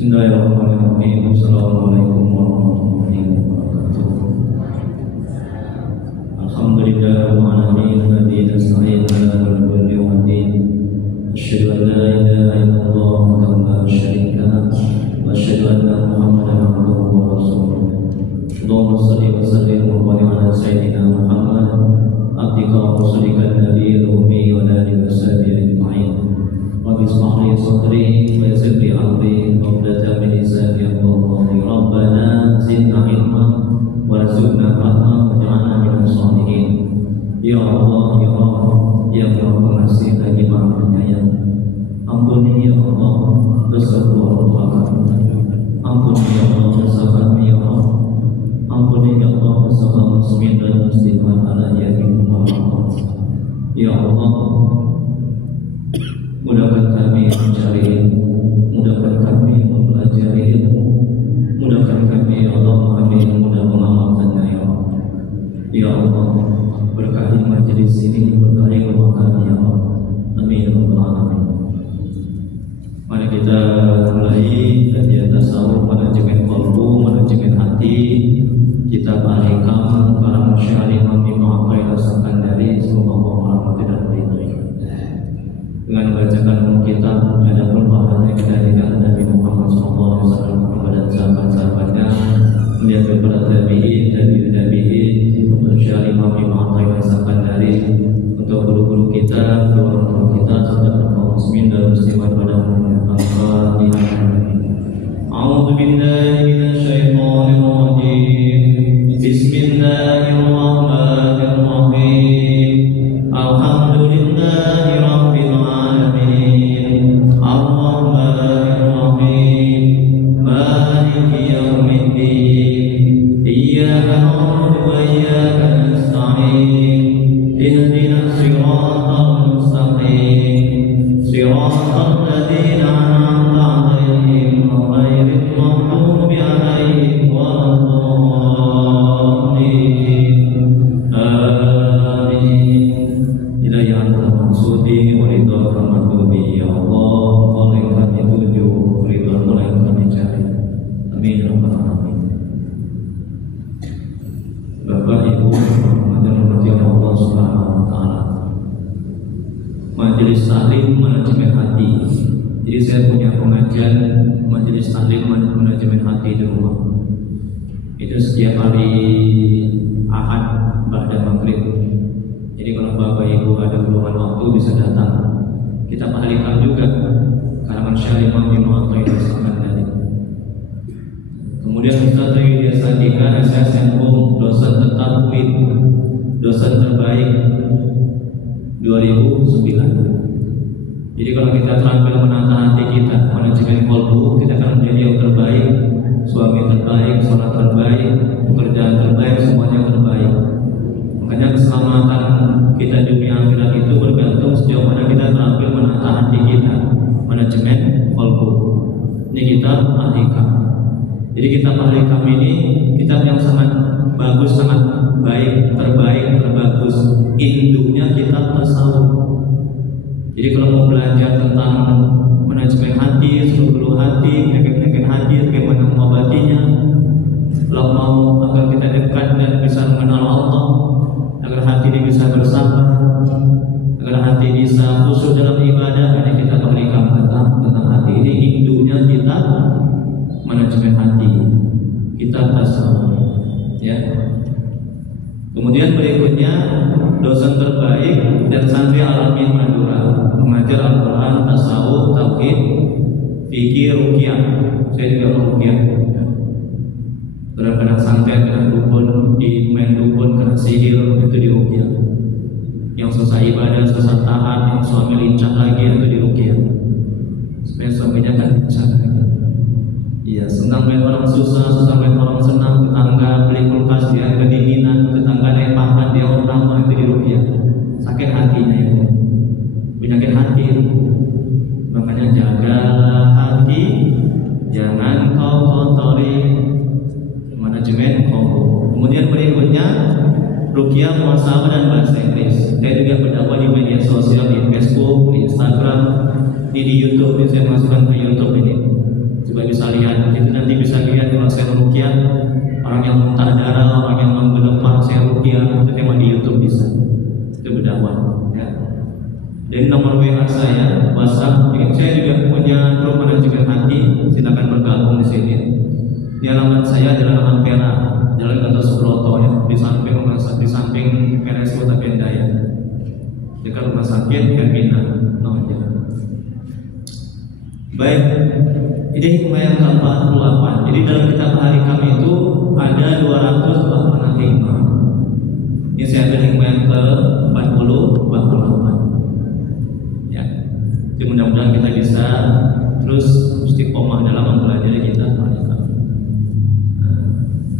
Bismillahirrahmanirrahim. Assalamualaikum warahmatullahi wabarakatuh. Alhamdulillah wa ala ni'matihi nasta'in ala kulli wadin. Asyhadu an la ilaha illallah wahdahu la syarika lah wa asyhadu anna Muhammadan abduhu wa rasuluh. Allahumma shalli wa sallim wa barik ala sayyidina Muhammad abdika wa rasulika nabiyil ummi wa ala alihi wa sahbihi ajma'in. Rabbi ishrah li sadri wa yassir li amri wa'hlul min lisani yafqahu qawli. Rabbana zidna ilma warzuqna fahma waj'alna minal shalihin. Ya Allah, ya Allah, ya Maha Pengasih lagi Maha Penyayang, ampuni ya Allah dosa keluarga kami. Ampuni ya Allah dosa kami ya Allah. Ampuni ya Allah dosa kaum muslimin dan muslimat ala yatim wa rahmat. Ya Allah, mudahkan kami mencari ilmu, mudahkan kami mempelajari ilmu, mudahkan kami ya Allah memahami ilmu dan mengamalkannya ya Allah. Ya Allah, berkahi majelis ini, berkahi rumah kami ya Allah. Amin ya rabbal alamin. Mari kita mulai kajian tasawuf, manajemen qalbu, manajemen hati. Kitab Al-Hikam karang Syekh Imam Ibnu Athaillah As-Sakandari, semoga Allah merahmati dan meridhai. Dengan membacakan kitab ada perubahan dari Nabi Muhammad SAW kepada sahabat-sahabatnya, melihat kepada tabi'in untuk Syekh Imam Ibnu Athaillah As-Sakandari, untuk guru-guru kita, guru-guru kita, serta kaum muslimin dan muslimat pada umumnya. A'udzu billahi minasyaitonir rajim. Bismillahirrahmanirrahim. Alhamdulillahi rabbil alamin. Ar-Rahmanir Rahim. Maliki yaumiddin. Iyyaka na'budu wa iyyaka nasta'in. Ihdinas siratal mustaqim. Siratal ladzina an'amta 'alaihim ghairil maghdubi 'alaihim waladdallin. Amin. Ilahi anta maksudi wa ridhaka matlubi. Ya Allah, oleh kami tuju, ridhamu yang kami cari. Amin ya rabbal alamin. Bapak Ibu yang dirahmati Allah Subhanahu wa taala. Majelis taklim manajemen hati. Jadi saya punya pengajian majelis taklim manajemen hati di rumah. Itu setiap hari Ahad ba'da maghrib. Jadi kalau Bapak Ibu ada keluhan waktu bisa datang. Kita Al-Hikam juga karangan Syekh Imam Ibnu Athaillah As-Sakandari. Kemudian Ustaz Yudhya Sandika SSM dosen tetap UIN, dosen terbaik 2009. Jadi kalau kita terampil menata hati kita, manajemen qalbu, kita akan menjadi yang terbaik, suami terbaik, sholat terbaik, pekerjaan terbaik, semuanya terbaik. Makanya keselamatan kita dunia akhirat itu bergantung sejauh mana kita terampil menata hati kita, manajemen qalbu. Ini kitab Al-Hikam. Jadi kitab Al-Hikam ini kitab yang sangat bagus, sangat baik, terbaik, terbagus. Induknya kitab tasawuf. Jadi kalau mau belajar tentang manajemen hati, seluruh hati, penyakit-penyakit hati, bagaimana mengobatinya, kalau mau agar kita dekat dan bisa mengenal Allah, agar hati ini bisa bersabar, agar hati bisa khusyuk dalam ibadah, ini kita berikan tentang hati. Ini induknya kita manajemen hati, kita tasawuf. Ya. Kemudian berikutnya dosen terbaik dan santri Al-Amin Madura, mengajar Al-Quran, tasawuf, tauhid, fikih, ruqyah. Saya juga ruqyah. Kadang-kadang santet, kadang dukun, di main dukun, kena sihir, itu di ruqyah. Yang susah ibadah, susah tahan, yang suami lincah lagi, itu di ruqyah. Supaya suaminya kan lincah lagi. Iya, senang main orang susah, susah main orang senang. Tetangga beli kulkas dia kedinginan, tetangga naik makan dia orang itu di ruqyah. Sakit hatinya itu, penyakit hati. Makanya jagalah hati, jangan kau kotori. Manajemen qalbu. Kemudian berikutnya ruqyah, muhasabah dan bahasa Inggris. Saya juga berdakwah di media sosial, di Facebook, di Instagram, di YouTube. Saya masukkan ke YouTube ini supaya bisa bisa lihat kalau saya ruqyah, orang yang muntah darah, orang yang menggelepar saya ruqyah, itu tema di YouTube bisa. Itu berdakwah. Ya. Dan nomor WA saya, WhatsApp, saya juga punya grup manajemen hati, silakan bergabung di sini. Ini alamat saya Jalan Ampera, Jalan Gatot Subroto, ya, di samping PNS Kota Bendaya, dekat rumah sakit Hermina, namanya. Baik, ini hikmah yang ke-48. Jadi dalam kitab hari kami itu ada 248 hikmah. Ini saya ambil hikmah yang ke-48. Ya, jadi mudah-mudahan kita bisa terus istiqomah dalam mempelajari kitab hari kami.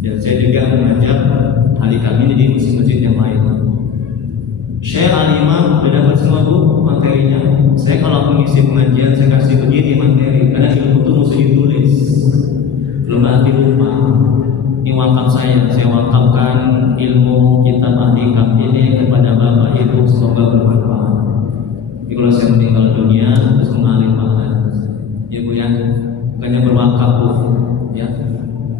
Dan saya juga mengajak hari kami di masjid-masjid yang lain. Syekh Al-Imam sudah dapat semua bu materinya. Saya kalau mengisi pengajian saya kasih begini materi, karena ilmu itu mesti ditulis. Belum nanti lupa. Ini wakaf saya wakafkan ilmu kitab ahli kami ini kepada bapak ibu, semoga bermanfaat. Jadi kalau saya meninggal dunia terus mengalir pahala. Ya bu ya, bukannya berwakaf bu, ya.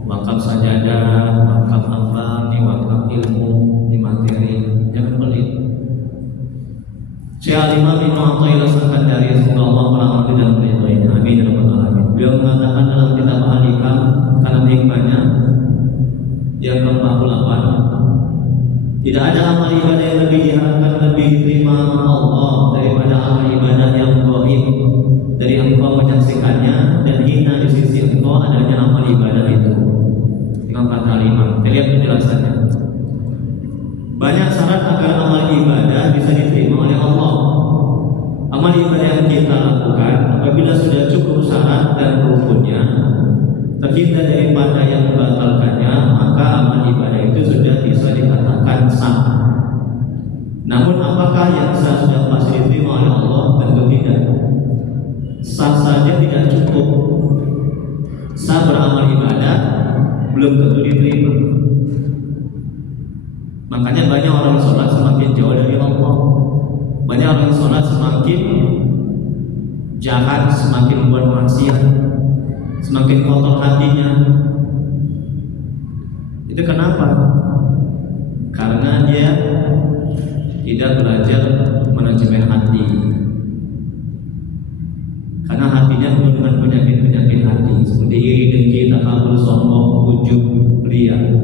Wakaf sajadah, wakaf apa, ini wakaf ilmu, ini materi, jangan pelit. Syekh Al-Imam Ibnu Athaillah As-Sakandari, semoga Allah merahmati dan meridhoinya. Amin ya rabbal alamin. Beliau mengatakan dalam kitab Al-Hikam, karena hikmahnya yang ke-48, tidak ada amal ibadah yang lebih diharapkan, lebih diterima Allah daripada amal ibadah yang gaib, dari engkau menyaksikannya dan hina di sisi engkau adanya amal ibadah itu. Dengan kata Al-Imam, kita lihat penjelasannya. Banyak syarat agar amal ibadah bisa diterima oleh Allah. Amal ibadah yang kita lakukan apabila sudah cukup syarat dan rukunnya, terhindar daripada yang membatalkannya, maka amal ibadah itu sudah bisa dikatakan sah. Namun apakah yang sah sudah pasti diterima oleh Allah? Tentu tidak. Sah saja tidak cukup. Sah beramal ibadah belum tentu diterima. Makanya banyak orang sholat semakin jauh dari Allah. Banyak orang sholat semakin jahat, semakin membuat maksiat, semakin kotor hatinya. Itu kenapa? Karena dia tidak belajar manajemen hati. Karena hatinya penuh dengan penyakit-penyakit hati, seperti iri, dengki, takabur, sombong, ujub, riya.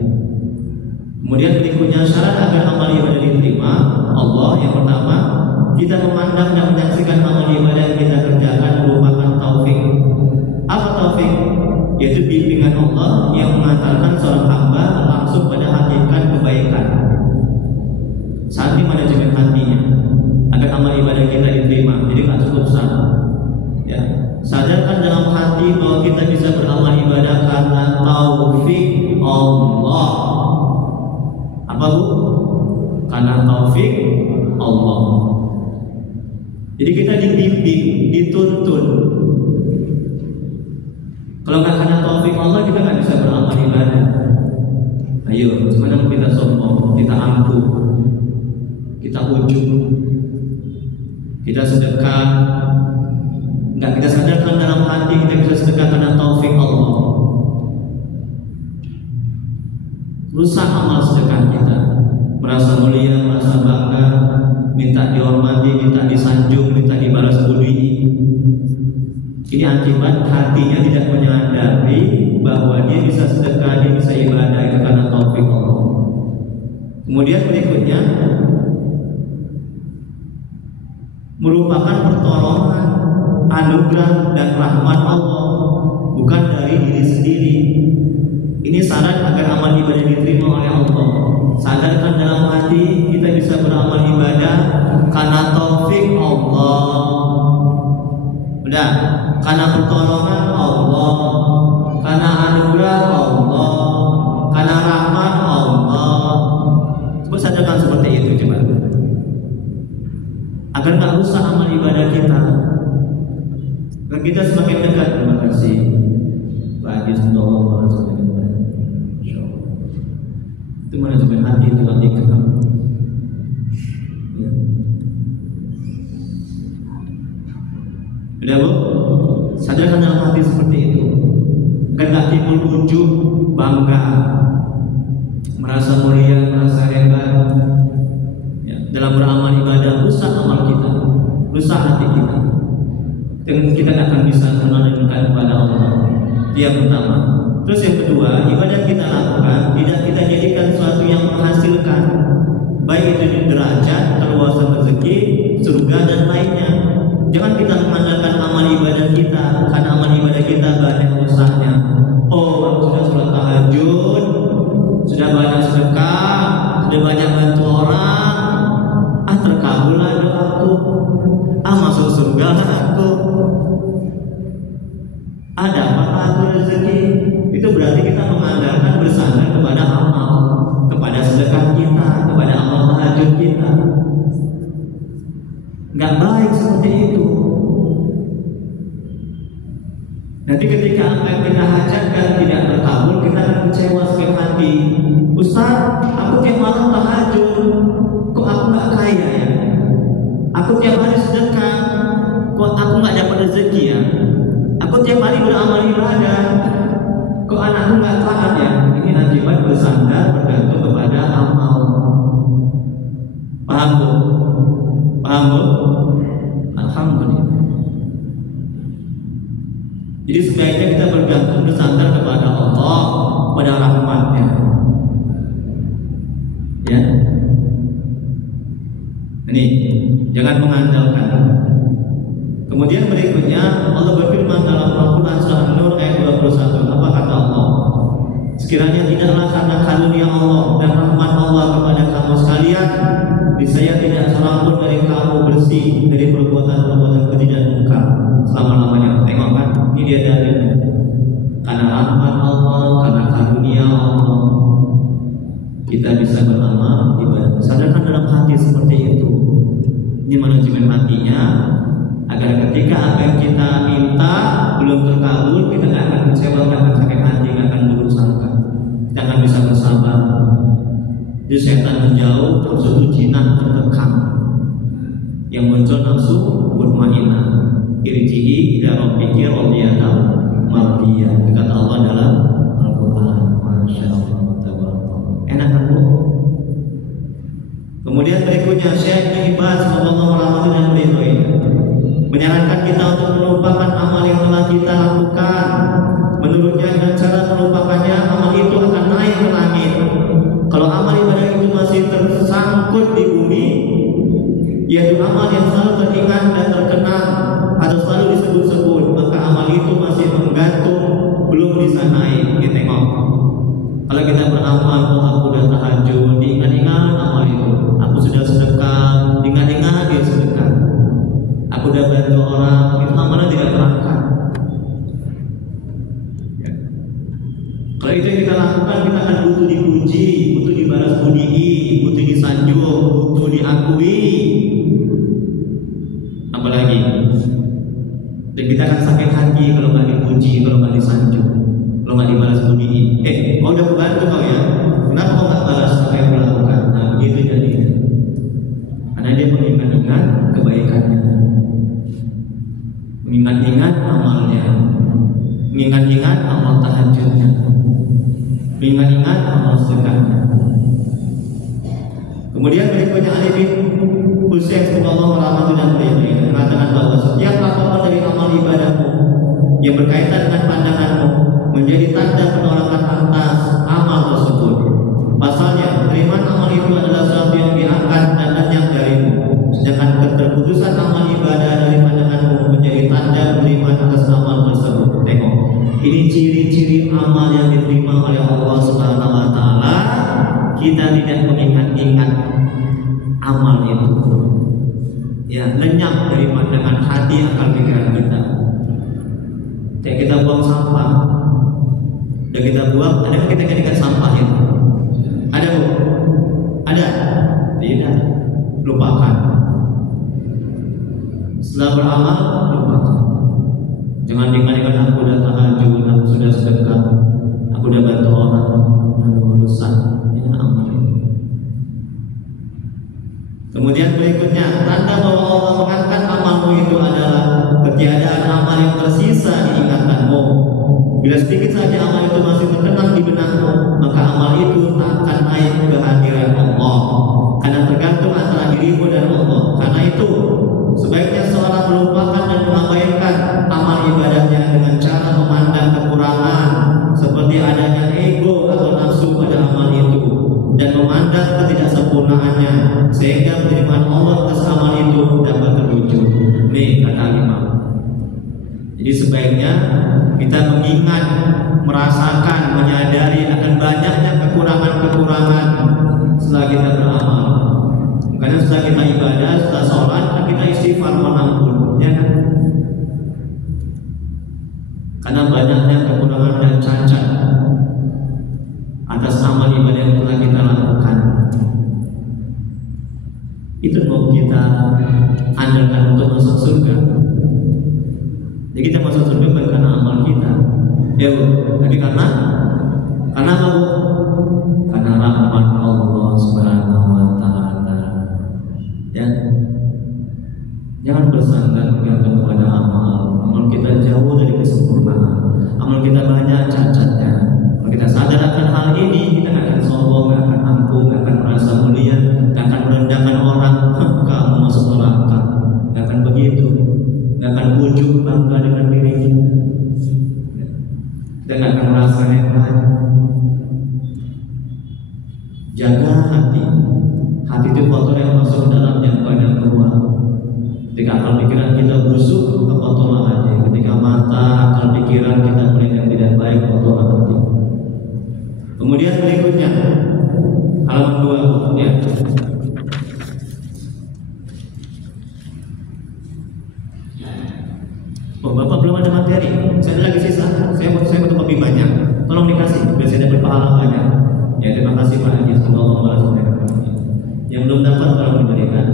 Kemudian berikutnya syarat agar amal ibadah diterima Allah, yang pertama, kita memandang dan menyaksikan amal ibadah yang kita kerjakan merupakan taufik. Apa taufik? Yaitu bimbingan Allah yang mengantarkan seorang hamba langsung pada hakikat kebaikan. Saat ini manajemen hatinya agar amal ibadah kita diterima. Jadi nggak cukup sah. Ya, sadarkan dalam hati bahwa kita bisa beramal ibadah karena taufik Allah. Apa bu? Karena taufik Allah. Jadi kita dibimbing, dituntun. Kalau nggak karena taufik Allah, kita nggak bisa beramal ibadah. Ayo, sebenarnya kita sombong, kita angkuh, kita ujub, kita sedekah. Nggak kita sadarkan dalam hati kita bisa sedekah karena taufik Allah. Rusak amal sedekah kita, merasa mulia, merasa bangga, minta dihormati, minta disanjung, minta dibalas budi. Ini akibat hatinya tidak menyadari bahwa dia bisa sedekah, dia bisa ibadah itu karena taufik Allah. Kemudian berikutnya merupakan pertolongan, anugerah dan rahmat Allah, bukan dari diri sendiri. Ini syarat agar amal ibadah diterima oleh Allah. Sadarkan dalam hati kita bisa beramal ibadah karena taufik Allah. Udah, karena pertolongan Allah, karena anugerah Allah, karena rahmat Allah. Coba sadarkan seperti itu coba. Agar tak rusak amal ibadah kita. Agar kita semakin dekat. Terima kasih Pak Haji Sundowo. Itu manajemen hati, itu hati kita. Ya. Udah bu, sadarkan dalam hati seperti itu. Agar hendak timbul ujub, bangga, merasa mulia, merasa hebat, ya, dalam beramal ibadah, rusak amal kita, rusak hati kita, dan kita tidak akan bisa menunaikan kepada Allah. Itu yang pertama. Terus yang kedua, ibadah kita lakukan tidak kita jadikan sesuatu yang menghasilkan, baik itu di derajat, keluasan rezeki, surga dan lainnya. Jangan kita mengandalkan amal ibadah kita, karena amal ibadah kita banyak rusaknya. Oh, aku sudah sholat tahajud, sudah banyak sedekah, sudah banyak bantu orang, terkabullah doaku, masuk surga aku, ada apa aku rezeki. Itu berarti kita mengandalkan bersandar kepada amal, kepada sedekah kita, kepada amal tahajud kita. Nggak baik seperti itu. Nanti ketika apa yang kita hajatkan tidak terkabul, kita akan kecewa sakit hati. Ustaz, aku tiap malam tahajud, kok aku nggak kaya ya? Aku tiap hari sedekah, kok aku nggak dapat rezeki ya? Aku tiap hari beramal ibadah, kok anakku nggak taat ya? Ini akibat bersandar bergantung kepada amal. Paham bu? Paham bu? Alhamdulillah. Jadi sebaiknya kita bergantung bersandar kepada Allah, kepada rahmatnya. Ya. Ini jangan mengandalkan. Kemudian berikutnya Allah berfirman dalam Al-Quran surah An-Nur ayat 21. Apa kata Allah? Sekiranya tidaklah karena karunia Allah dan rahmat Allah kepada kamu sekalian, niscaya tidak seorang pun dari kamu bersih dari perbuatan-perbuatan keji dan munkar selama-lamanya. Tengok kan, ini dia dalilnya. Karena rahmat Allah, karena karunia Allah, kita bisa beramal ibadah. Sadarkan dalam hati seperti itu. Ini manajemen hatinya, agar ketika apa yang kita minta belum terkabul, kita tidak akan kecewa, tidak akan sakit hati, tidak akan buruk sangka. Kita akan bisa bersabar. Jadi setan menjauh, nafsu jinak terkekang. Yang muncul nafsu mutmainnah. Irji'i ila rabbiki radiyatan mardiyah. Kata Allah dalam Al-Quran. Masya Allah. Enak kan bu? Kemudian berikutnya Syekh Ibn Baz sallallahu alaihi wasallam menyarankan kita untuk melupakan amal yang telah kita lakukan. Menurutnya dengan cara melupakannya, amal itu akan naik ke langit. Kalau amal ibadah itu masih tersangkut di bumi, yaitu amal yang selalu teringat dan terkenang atau selalu disebut-sebut, maka amal itu masih menggantung, belum bisa naik. Kita tengok. Kalau kita beramal, oh aku sudah tahajud, diingat-ingat amal itu. Aku sudah sedekah, diingat-ingat dia sedekah. Aku sudah bantu orang, itu amalnya tidak terangkat. Ya. Kalau itu yang kita lakukan, kita akan butuh dipuji, butuh dibalas budihi, butuh disanjung, butuh diakui. Apalagi, dan kita akan sakit hati kalau nggak dipuji, kalau nggak disanjung, kalau nggak dibalas budihi. Kau udah bantu kau ya, kenapa kau nggak balas apa yang kau lakukan? Nah, begitu jadinya. Karena dia mengingat-ingat kebaikannya, mengingat-ingat amalnya, mengingat-ingat amal tahajudnya, mengingat-ingat amal sedekahnya. Kemudian berikutnya Ali bin Husain sallallahu alaihi wasallam mengatakan bahwa setiap apapun dari amal ibadahmu yang berkaitan dengan pandanganmu menjadi tanda penolakan atas amal tersebut. Pasalnya, penerimaan amal itu adalah sesuatu yang diangkat dan lenyap darimu, sedangkan keterputusan amal ibadah dari pandanganmu menjadi tanda penerimaan atas amal tersebut. Tengok, ini ciri-ciri amal yang diterima oleh Allah Subhanahu wa Ta'ala. Kita tidak mengingat-ingat amal itu, ya, lenyap dari pandangan hati, akal pikiran kita. Kayak kita buang sampah, dan kita buang, ada kita ikan sampah itu? Ada bu? Ada? Tidak. Lupakan. Setelah beramal, lupakan. Jangan ingat-ingat aku sudah tahajud, aku sudah sedekah, aku sudah bantu orang, aku rusak. Ini amal itu. Kemudian berikutnya, tanda bahwa Allah mengangkat amalmu itu adalah ketiadaan amal yang tersisa di ingatanmu. Bila sedikit saja amal itu masih terkenang di benakmu, maka amal itu tak akan naik ke hadirat Allah, karena tergantung antara dirimu dan Allah. Karena itu sebaiknya seorang melupakan dan mengabaikan amal ibadahnya dengan cara memandang kekurangan seperti adanya ego atau nafsu pada amal itu, dan memandang ketidaksempurnaannya, sehingga penerimaan Allah atas amal itu dapat terwujud. Nih kata Imam. Jadi sebaiknya kita mengingat, merasakan, menyadari akan banyaknya kekurangan-kekurangan setelah kita beramal. Karena setelah kita ibadah, setelah sholat, kita istighfar mohon ampun, ya kan? Karena banyaknya kekurangan dan cacat atas amal ibadah yang telah kita lakukan. Itu mau kita andalkan untuk masuk surga. Jadi kita masuk surga bukan karena amal kita, ya Bu, tapi karena apa Bu? Karena rahmat Allah Subhanahu wa Ta'ala. Ya, jangan bersandar bergantung pada amal. Amal kita jauh dari kesempurnaan. Amal kita banyak cacatnya. Kalau kita sadar akan hal ini, kita nggak akan sombong, nggak akan angkuh, nggak akan merasa mulia, nggak akan merendahkan orang. Kamu masuk neraka, nggak akan begitu. Nggak akan ujub bangga dengan diri kita, dan nggak akan merasa hebat. Jaga hati. Hati itu kotor yang masuk ke dalam, yang banyak keluar. Ketika akal pikiran kita busuk, kotorlah hati. Ketika mata, akal pikiran kita melihat yang tidak baik, kotorlah hati. Kemudian berikutnya halaman 2 ya. Oh, Bapak belum ada materi. Saya ada lagi sisa. Saya butuh lebih banyak. Tolong dikasih biar saya dapat pahala banyak. Ya, terima kasih Pak Haji. Semoga Allah memberkati. Yang belum dapat tolong diberikan.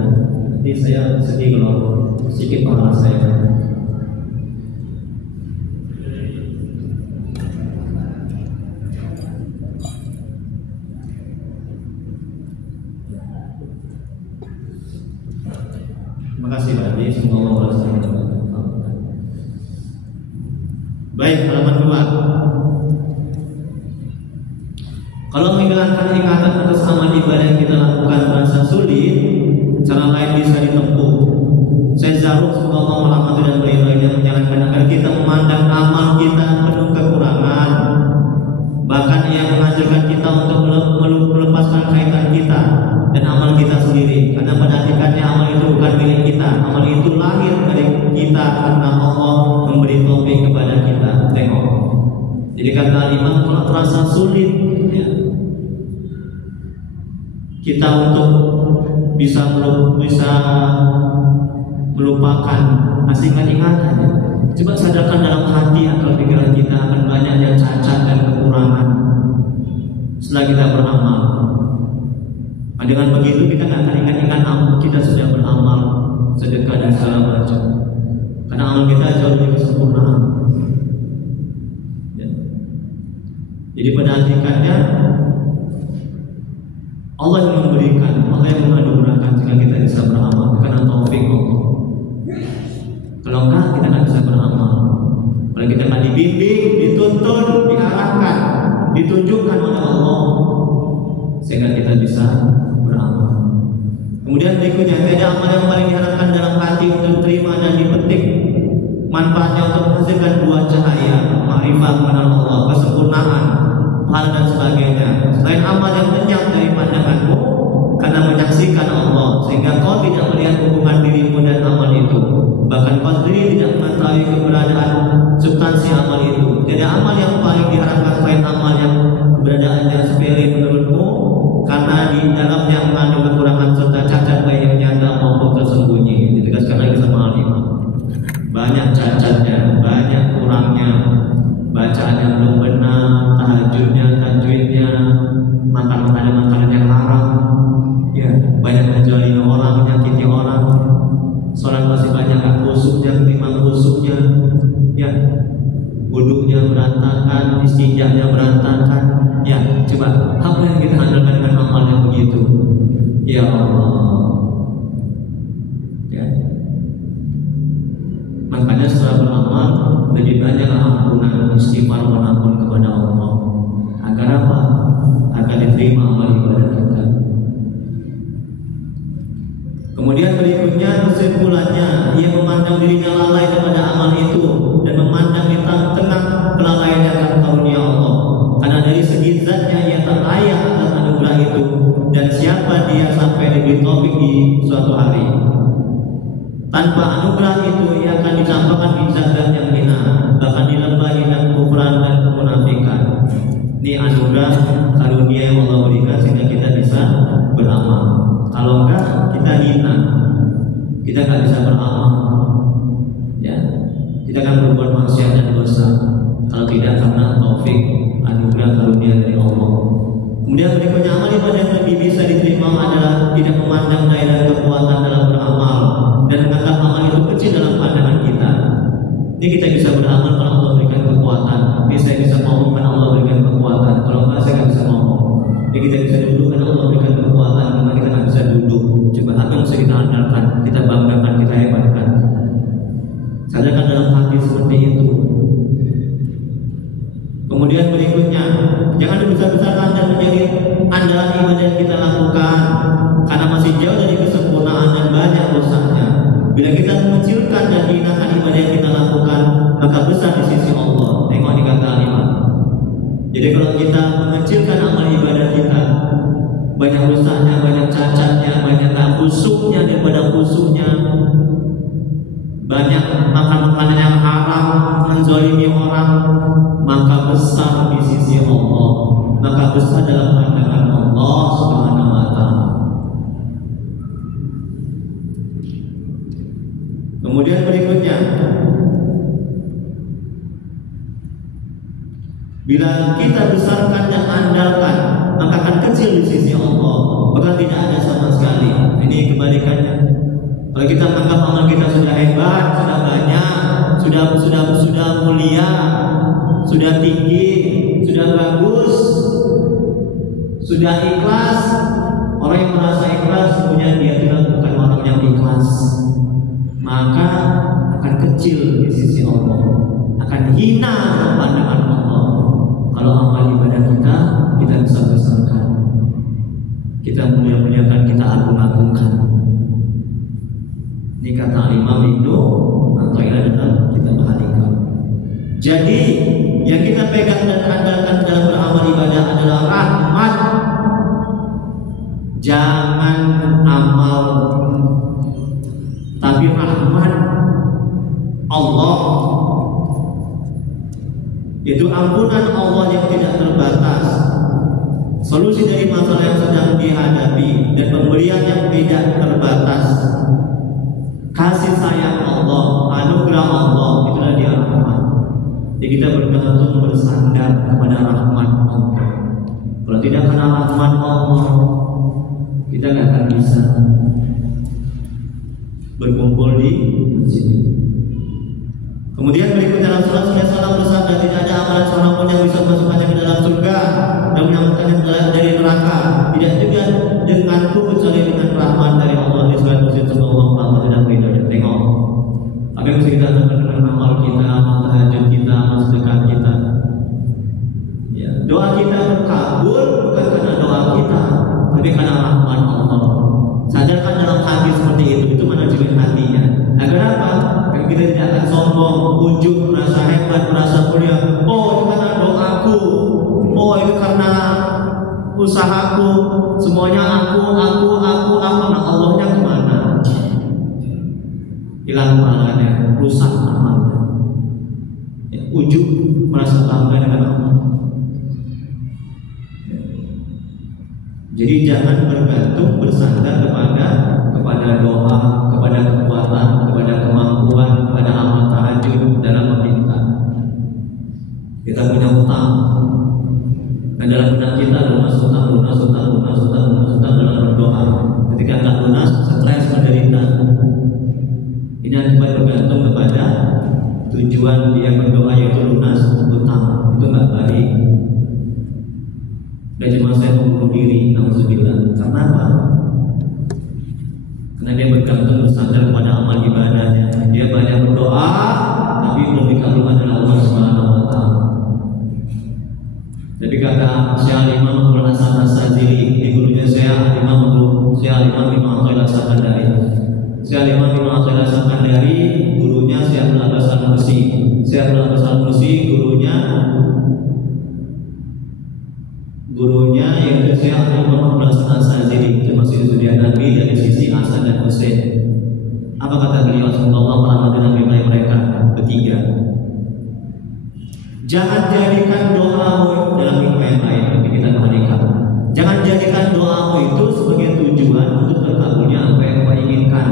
Nanti saya sedih kalau sedikit pahala saya. Terima kasih Pak Haji. Semoga Allah memberkati. Baik, halaman 2. Kalau menghilangkan ikatan atas amal ibadah yang kita lakukan terasa sulit, cara lain bisa ditempuh. Saya Zaruk semoga Allah merahmati dan berilmu menyarankan agar kita memandang amal kita penuh kekurangan. Bahkan ia mengajarkan kita untuk melepaskan kaitan kita dan amal kita sendiri, karena pada hakikatnya amal itu bukan milik kita. Amal itu lahir dari kita karena Allah memberi taufik kepada kita. Tengok. Jadi kata Imam, kalau terasa sulit ya, kita untuk bisa melupakan, asingkan ingatannya. Coba sadarkan dalam hati atau pikiran kita akan banyaknya cacat dan kekurangan setelah kita beramal. Nah, dengan begitu kita nggak akan ingat-ingat amal kita sudah beramal, sedekah dan segala macam. Karena amal kita jauh lebih kesempurnaan. Ya. Jadi pada hakikatnya Allah yang memberikan, Allah yang menganugerahkan jika kita bisa beramal karena taufik Allah. Kalau enggak, kita nggak bisa beramal. Kalau kita nggak dibimbing, dituntun, diarahkan, ditunjukkan oleh Allah, sehingga kita bisa beramal. Kemudian berikutnya, tidak amal yang paling diharapkan dalam hati untuk terima dan dipetik manfaatnya untuk menghasilkan buah cahaya, makrifat mengenal Allah, kesempurnaan, pahala dan sebagainya. Selain amal yang lenyap dari pandanganmu karena menyaksikan Allah, sehingga kau tidak melihat hubungan dirimu dan amal itu. Bahkan kau sendiri tidak mengetahui keberadaan substansi amal itu. Tidak amal yang paling diharapkan selain amal yang keberadaannya sepele menurutmu, karena di dalamnya mengandung kekurangan serta cacat baik yang nyata maupun tersembunyi. Ditegaskan lagi sama Al-Imam. Banyak cacatnya, banyak kurangnya, bacaannya belum benar, tahajudnya, tajwidnya, makan makanan yang haram, ya, banyak menjolimi orang, menyakiti orang, sholat masih banyak gak khusuknya, ketimbang khusuknya, ya, wuduknya berantakan, istinjanya berantakan, ya, coba apa yang kita andalkan dengan amal yang begitu, ya Allah, ya. Makanya setelah beramal lebih banyak ampunan, istighfar, mohon ampun kepada Allah. Agar apa? Agar diterima amal ibadah kita. Kemudian berikutnya kesimpulannya, ia memandang dirinya lalai kepada amal itu dan memandang di tengah kelalaian akan karunia Allah. Karena dari segi zatnya ia tak layak atas anugerah itu, dan siapa dia sampai diberi taufik di suatu hari. Tanpa anugerah itu ia akan dicampakkan di zat yang hina, bahkan di lembah dan kufran dan kemunafikan. Ini anugerah karunia yang Allah berikan sehingga kita bisa beramal. Kalau enggak, kita hina, kita enggak bisa beramal, ya, kita akan berbuat maksiat dan dosa. Kalau tidak karena taufik, anugerah karunia dari Allah. Kemudian berikutnya, amal ibadah yang lebih bisa diterima adalah tidak memandang daya dan kekuatan dalam beramal dan menganggap amal itu kecil dalam pandangan kita. Ini kita bisa beramal kalau Allah berikan kekuatan. Ini saya bisa ngomong karena Allah berikan kekuatan. Kalau enggak, saya nggak bisa ngomong. Jadi kita bisa duduk karena Allah berikan kekuatan, karena kita nggak bisa duduk. Coba apa yang bisa kita andalkan, kita banggakan, kita hebatkan. Sadarkan dalam hati seperti itu. Kemudian berikutnya, jangan dibesar-besarkan dan menjadi andalan ibadah yang kita lakukan, karena masih jauh dari kesempurnaan dan banyak rusaknya. Bila kita mengecilkan dan hinakan ibadah yang kita lakukan, maka besar di sisi Allah. Tengok di kata Imam. Jadi kalau kita mengecilkan amal ibadah kita, banyak rusaknya, banyak cacatnya, banyak tak khusuknya daripada khusuknya, banyak makan makanan yang haram, menzalimi orang, maka besar di sisi Allah, maka besar dalam pandangan Allah Subhanahu wa Ta'ala. Kemudian berikutnya, bila kita besarkan dan andalkan, maka akan kecil di sisi Allah, bahkan tidak ada sama sekali. Ini kebalikannya. Kalau kita menganggap amal kita sudah hebat, sudah banyak, sudah mulia, sudah tinggi, sudah bagus, sudah ikhlas, orang yang merasa ikhlas sebenarnya dia juga bukan orang yang ikhlas, maka akan kecil di sisi Allah, akan hina dalam pandangan Allah. Kalau amal ibadah kita bisa besarkan, kita mulia-muliakan, kita agung-agungkan. Ini kata Imam Ibnu Athaillah dalam kitab Al-Hikam. Jadi yang kita pegang dan andalkan dalam beramal ibadah adalah rahmat. Jangan amal, tapi rahmat Allah. Itu ampunan Allah yang tidak terbatas, solusi dari masalah yang sedang dihadapi, dan pemberian yang tidak terbatas. Kasih sayang Allah, anugerah Allah, itulah dia rahmat. Jadi kita bergantung, bersandar kepada rahmat Allah. Kalau tidak karena rahmat Allah, kita nggak akan bisa berkumpul di sini. Kemudian berikutnya Rasulullah SAW bersabda, tidak ada amalan seorang pun yang bisa memasukkannya ke dalam surga dan menyelamatkannya dari neraka, tidak juga denganku kecuali dengan rahmat dari Allah. Di surat Muslim sallallahu alaihi wasallam. Tengok apa yang bisa kita lakukan dengan amal kita, amal tahajud kita, amal sedekah kita. Ya, doa kita terkabul bukan karena doa kita, tapi karena rahmat Allah. Sadarkan dalam hati seperti itu manajemen hatinya. Agar apa? Agar kita tidak akan sombong, ujub, merasa hebat, merasa mulia. Oh, itu karena doaku. Oh, itu karena usahaku. Semuanya aku. Nah, Allahnya kemana? Hilang pahalanya, rusak amalnya. Ya, ujub, merasa bangga dengan Allah. Jadi jangan bergantung, bersandar kepada doa, kepada kekuatan, kepada kemampuan, kepada amal tahajud dalam meminta. Kita punya utang, dan dalam benak kita lunas dalam berdoa. Ketika tak lunas, stres, menderita. Ini akibat bergantung kepada tujuan dia berdoa, yaitu lunas utang. Itu nggak baik. Dan cuma saya mau bunuh diri, nauzubillah. Karena apa? Karena dia bergantung, bersandar kepada amal ibadahnya. Dia banyak berdoa, tapi belum dikabulkan oleh Syekh Imam Ibnu Athaillah Sakandari, gurunya Syekh Abbas Al-Mursi. Syekh Abbas Al-Mursi gurunya yaitu Syekh Muhammad Hasan As-Sadzili, termasuk zuriat Nabi dari sisi Hasan dan Husain. Apa kata beliau sallallahu alaihi wasallam mereka bertiga? Jangan jadikan doamu dalam hikmah yang lain kita perhatikan. Jangan jadikan doamu itu sebagai tujuan untuk terkabulnya apa yang kau inginkan.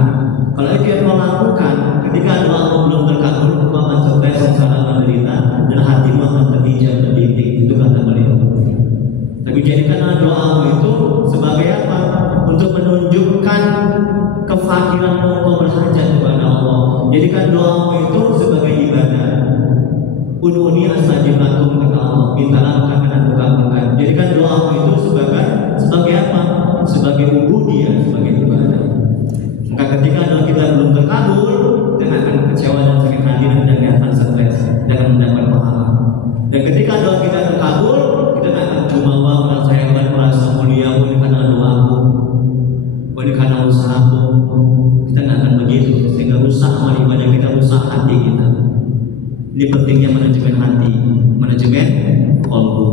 Kalau itu yang kau lakukan, ketika doamu belum terkabul, kau akan stres, sengsara, menderita, dan hatimu akan terhijab, terdidik. Itu kata beliau. Tapi jadikanlah doamu itu sebagai apa? Untuk menunjukkan kefakiranmu, kau berhajat kepada Allah. Jadikan doamu itu sebagai ibadah. Ud'uni astajib lakum, kata Allah. Mintalah maka akan kukabulkan. Jadikan doamu itu sebagai apa? Sebagai ubudiyah, sebagai ibadah. Maka ketika doa kita belum terkabul, kita akan kecewa dan sakit hati dan tidak akan stres, tidak akan mendapat pahala. Dan ketika doa kita terkabul, kita akan jumawa, merasa hebat, merasa mulia, bukan karena doaku, bukan karena usahaku. Kita tidak akan begitu, sehingga rusak amal ibadah kita, rusak hati kita. Ini pentingnya manajemen hati, manajemen qalbu.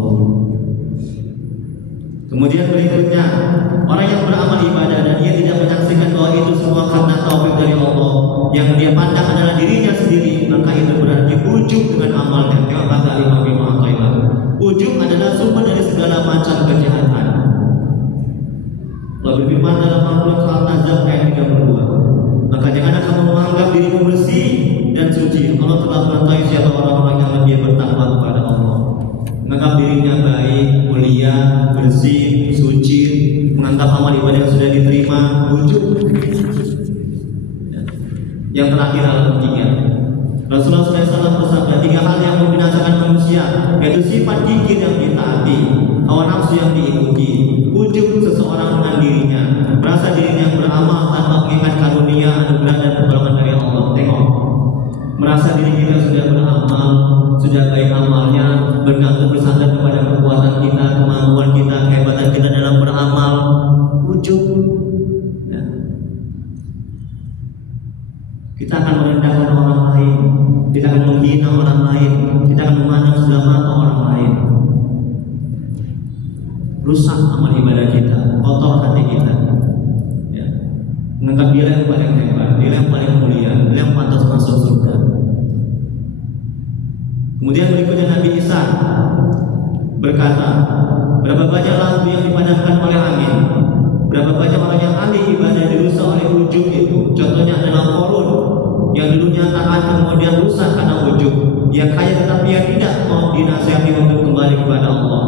Kemudian berikutnya, orang yang beramal ibadah dan dia tidak menyaksikan bahwa itu semua karena taufik dari Allah, yang dia pandang adalah dirinya sendiri, maka itu berarti ujub dengan amalnya. Tengok kata Imam Ibnu Athaillah, ujub adalah sumber dari segala macam kejahatan. Allah berfirman dalam Al-Quran Surah An-Najm ayat 32, maka janganlah kamu menganggap dirimu bersih dan suci. Allah telah mengetahui siapa orang-orang yang lebih bertakwa kepada Allah. Menganggap dirinya baik, mulia, bersih, suci, menganggap amal ibadah yang sudah diterima, ujub. Yang terakhir adalah ketiga. Rasulullah SAW bersabda, 3 hal yang membinasakan manusia, yaitu sifat kikir yang ditaati, hawa nafsu yang diikuti, ujub seseorang dengan dirinya, merasa dirinya beramal tanpa mengingat karunia, anugerah dan pertolongan dari Allah. Tengok, merasa diri kita sudah beramal, sudah baik amalnya, bergantung bersandar kepada kekuatan kita, kemampuan kita, kehebatan kita dalam beramal, ujub. Ya. Kita akan merendahkan orang lain, kita akan menghina orang lain, kita akan memandang sebelah mata orang lain. Rusak amal ibadah kita, kotor hati kita. Ya. Menganggap dia yang paling hebat, dia yang paling mulia, dia yang pantas masuk surga. Kemudian berikutnya Nabi Isa berkata, berapa banyak lampu yang dipadamkan oleh angin, berapa banyak orang yang ahli ibadah dirusak oleh ujub itu. Contohnya adalah Qarun yang dulunya taat kemudian rusak karena ujub. Dia kaya tetapi dia tidak mau dinasihati untuk kembali kepada Allah.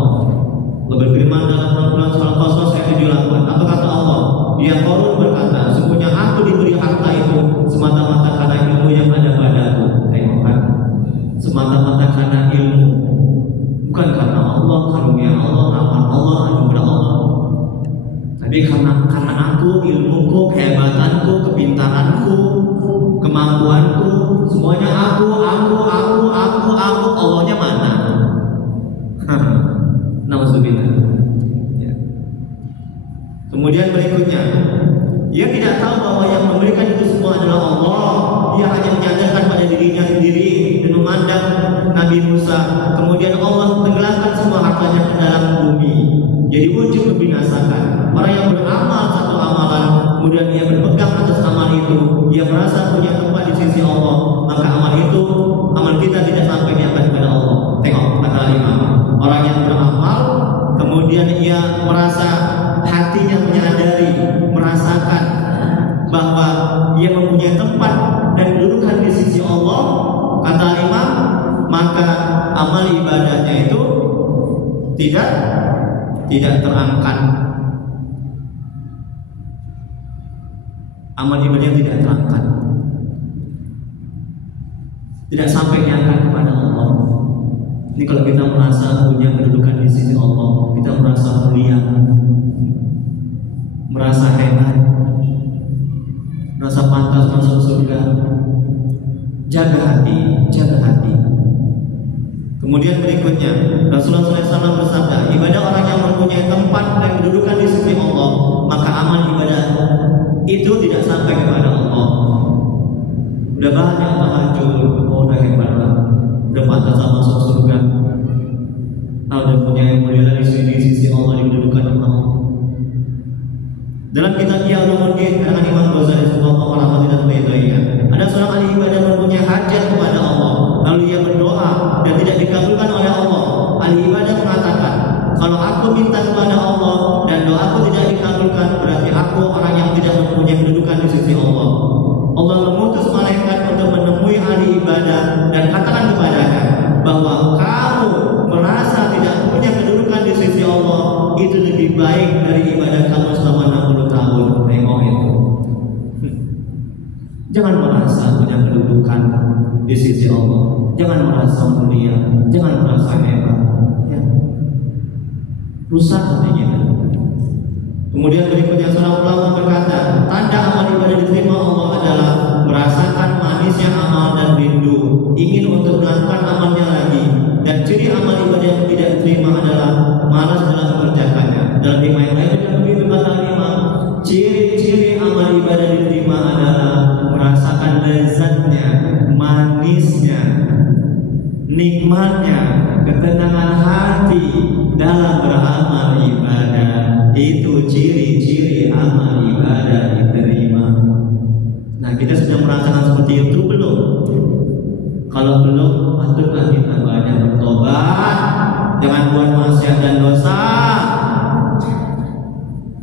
Allah berfirman dalam Al-Quran Surah Al-Qasas ayat 78. Apa kata Allah? Dia Qarun berkata, sesungguhnya aku diberi harta itu semata-mata karena ilmu yang ada padaku. Tengokkan, semata-mata karena ilmu, bukan karena Allah, karunia Allah, rahmat Allah, anugerah Allah, tapi karena aku, ilmuku, kehebatanku, kepintaranku, kemampuanku, semuanya aku. Allahnya mana? Nauzubillah. Ya. Kemudian berikutnya, dia tidak tahu bahwa yang memberikan itu semua adalah Allah. Dia hanya menyandarkan pada dirinya sendiri dan memandang Nabi Musa. Kemudian Allah tenggelamkan semua hartanya ke dalam bumi. Jadi ujub membinasakan. Orang yang beramal satu amalan, kemudian dia berpegang atas amal itu, dia merasa punya tempat di sisi Allah, maka amal kita tidak sampai diangkat kepada Allah. Tengok kata Imam, orang yang beramal, kemudian ia merasa hatinya menyadari, merasakan bahwa ia mempunyai tempat dan kedudukan di sisi Allah, kata Imam, maka amal ibadahnya itu tidak terangkat. Amal ibadah tidak terangkat, tidak sampai diangkat kepada Allah. Ini kalau kita merasa punya kedudukan di sisi Allah, kita merasa mulia, merasa hebat, merasa pantas masuk surga. Jaga hati, jaga hati. Kemudian berikutnya, Rasulullah SAW bersabda, ibadah orang yang mempunyai tempat dan kedudukan di sisi Allah, maka amal ibadah itu tidak sampai kepada Allah. udah banyak tahajud, udah hebat lah, udah pantas masuk surga. Udah punya yang mulia di sisi Allah, didudukan Allah. Dalam kitab Ulumuddin karena Imam Ghazali sallallahu alaihi wasallam ada seorang ahli ibadah mempunyai hajat kepada Allah, lalu ia berdoa dan tidak dikabulkan oleh Allah. Ahli ibadah mengatakan, kalau aku minta kepada Allah dan doaku tidak dikabulkan, berarti aku orang yang tidak mempunyai kedudukan di sisi Allah. Allah mengutus malaikat untuk menemui ahli ibadah dan katakan kepadanya bahwa kamu merasa tidak punya kedudukan di sisi Allah, itu lebih baik dari ibadah kamu selama 60 tahun. Tengok itu. Jangan merasa punya kedudukan di sisi Allah. Jangan merasa mulia, jangan merasa hebat. Ya. Rusak hati kita. Kemudian berikutnya seorang ulama berkata, tanda amal ibadah diterima Allah adalah merasakan manisnya amal dan rindu, ingin untuk melakukan amalnya lagi. Dan ciri amal ibadah yang tidak diterima adalah malas dalam mengerjakannya. Dalam hikmah yang lain juga begitu kata Imam, ciri-ciri amal ibadah diterima adalah merasakan lezatnya, manisnya, nikmatnya, ketenangan hati dalam beramal ibadah. Itu ciri-ciri amal ibadah diterima. Nah, kita sudah merasakan seperti itu belum? Kalau belum, patutlah kita banyak bertobat. Jangan buat maksiat dan dosa.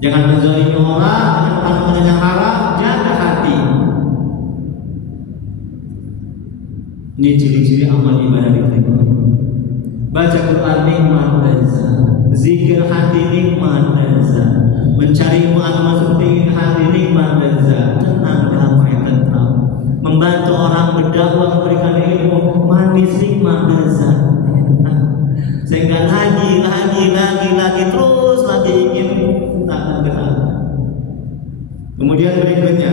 Jangan menzalimi orang, jangan makan yang haram. Jaga hati. Ini ciri-ciri amal ibadah diterima. Baca Quran nikmat lezat, zikir hati nikmat lezat, mencari ilmu agama seperti ini hati nikmat lezat, tenang, damai, tentram. Membantu orang berdakwah, memberikan ilmu manis, nikmat lezat. Sehingga lagi terus lagi ingin tak gerak. Kemudian berikutnya,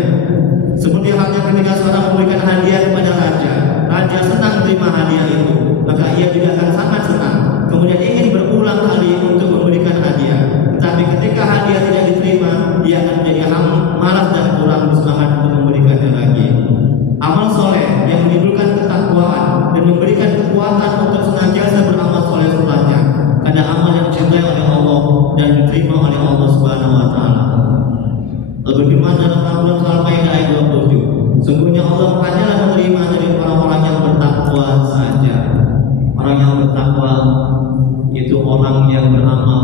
seperti halnya ketika seorang memberikan hadiah kepada raja, raja senang terima hadiah itu, maka ia juga akan sangat senang. Kemudian ingin berulang kali untuk memberikan hadiah. Tetapi ketika hadiah tidak diterima, ia akan menjadi malas dan kurang bersemangat untuk memberikannya lagi. Amal soleh yang menimbulkan ketakwaan dan memberikan kekuatan untuk senantiasa beramal soleh setelahnya adalah amal yang dicintai oleh Allah dan diterima oleh Allah Subhanahu wa taala. Bagaimana dalam Al-Quran surah Al-Maidah ayat 27? Sungguhnya Allah hanyalah menerima dari orang-orang yang bertakwa saja. Orang yang bertakwa itu orang yang beramal,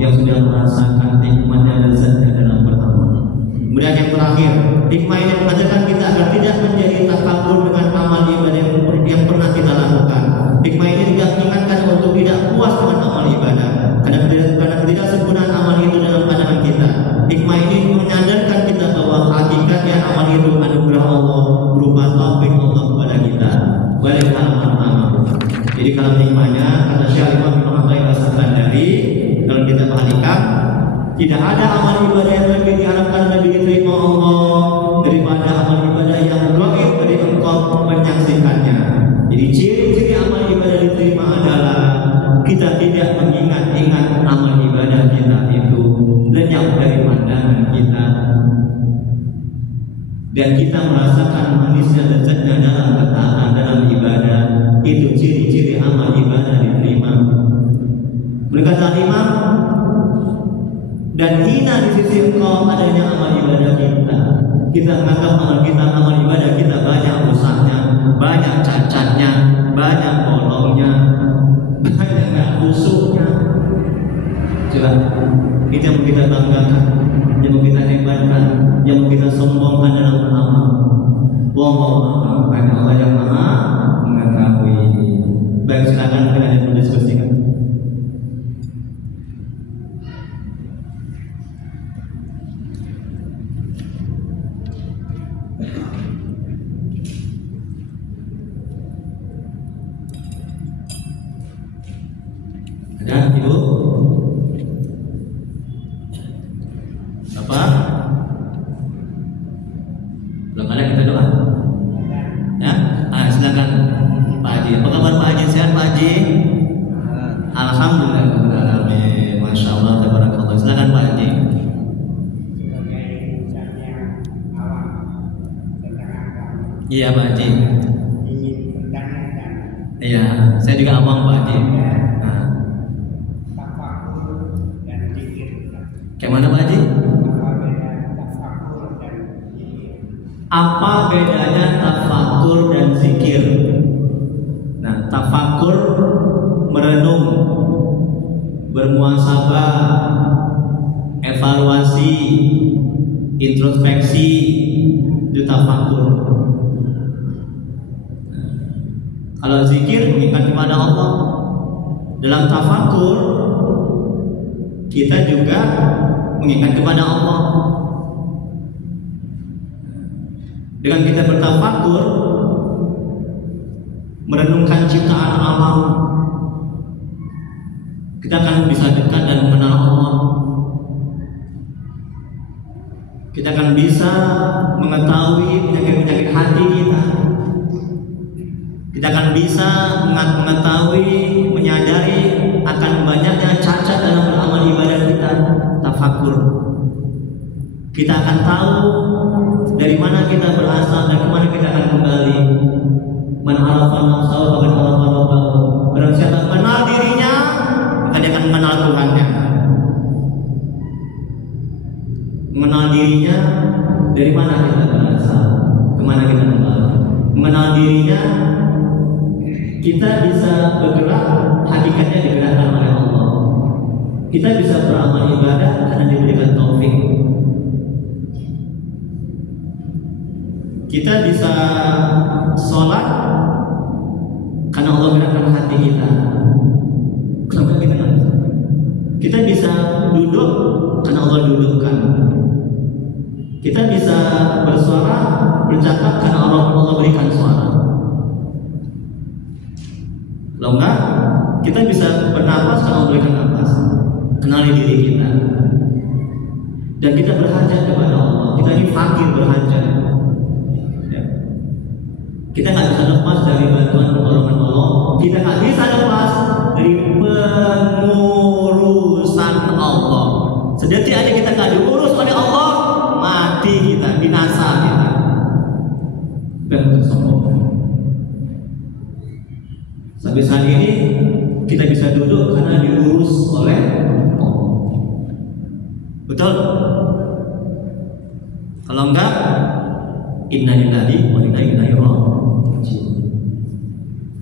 yang sudah merasakan nikmatnya, lezatnya dalam beramal. Kemudian yang terakhir, hikmah yang mengajarkan kita agar tidak menjadi takabur dengan amal ibadah yang pernah kita lakukan. Hikmah ini juga mengingatkan untuk tidak puas dengan amal ibadah, karena ketidaksempurnaan amal itu dalam pandangan kita. Hikmah ini menyadarkan kita bahwa hakikatnya amal itu anugerah Allah berupa taufik Allah kepada kita. Balik hal pertama. Jadi kalau hikmahnya kata Syekh Imam Ibnu Athaillah As-Sakandari, kalau kita perhatikan, tidak ada amal ibadah yang lebih diharapkan lebih diterima Allah daripada amal ibadah yang gaib dari engkau menyaksikannya. Jadi ciri-ciri amal ibadah diterima adalah kita tidak mengingat-ingat amal ibadah kita itu, lenyap dari pandangan kita, dan kita merasakan manisnya lezatnya dalam ketaatan dalam ibadah. Itu ciri-ciri amal ibadah diterima. Berkata Imam, dan hina di sisi engkau adanya amal ibadah kita. Kita menganggap amal ibadah kita banyak rusaknya, banyak cacatnya, banyak bolongnya, banyak nggak khusyuknya. Coba itu yang kita banggakan, yang mau kita hebatkan, yang mau kita sombongkan dalam beramal. Wallahu a'lam. Allah yang Maha mengetahui. Baik, silakan kita ada berdiskusikan. Ada Ibu? Bapak? Belum ada, kita doa. Ya? Silakan Pak Haji. Apa kabar Pak Haji? Sehat Pak Haji? Alhamdulillah. Masya Allah. Tabarakallah. Silakan Pak Haji. Iya Pak Haji. Ingin bertanya-tanya. Iya, saya juga abang Pak Haji. Nah, Tafakur dan zikir. kayak mana Pak Haji? Apa beda tafakur dan zikir? Apa bedanya tafakur dan zikir? Nah, tafakur merenung, bermuhasabah, evaluasi, introspeksi, itu tafakur. Kalau zikir mengingat kepada Allah. Dalam tafakur kita juga mengingat kepada Allah. Dengan kita bertafakur, merenungkan ciptaan alam, kita akan bisa dekat dan mengenal Allah. Kita akan bisa mengetahui penyakit-penyakit hati kita. Kita akan bisa mengetahui, menyadari akan banyaknya cacat dalam beramal ibadah kita. Tafakur. Kita akan tahu dari mana kita berasal dan kemana kita akan kembali. Man arafa nafsahu faqad arafa rabbahu. Barang siapa mengenal dirinya, maka dia akan mengenal Tuhannya. Mengenal dirinya, dari mana kita berasal, kemana kita kembali. Mengenal dirinya, kita bisa bergerak, hakikatnya digerakkan oleh Allah. Kita bisa beramal ibadah karena diberikan taufik. Kita bisa sholat karena Allah gerakkan hati kita. Kenapa kita nggak bisa? Kita bisa duduk karena Allah dudukkan. Kita bisa bersuara, bercakap karena Allah berikan suara. Kalau enggak, kita bisa bernapas karena Allah berikan napas. Kenali diri kita. Dan kita berhajat kepada Allah. Kita ini fakir berhajat. Kita nggak bisa lepas dari bantuan pertolongan Allah. Kita nggak bisa lepas dari pengurusan Allah. Sedetik aja kita nggak diurus oleh Allah, mati kita, binasa kita. Dan sombong. Sampai saat ini kita bisa duduk karena diurus oleh Allah. Betul? Kalau enggak, inna lillahi wa inna ilaihi raji'un.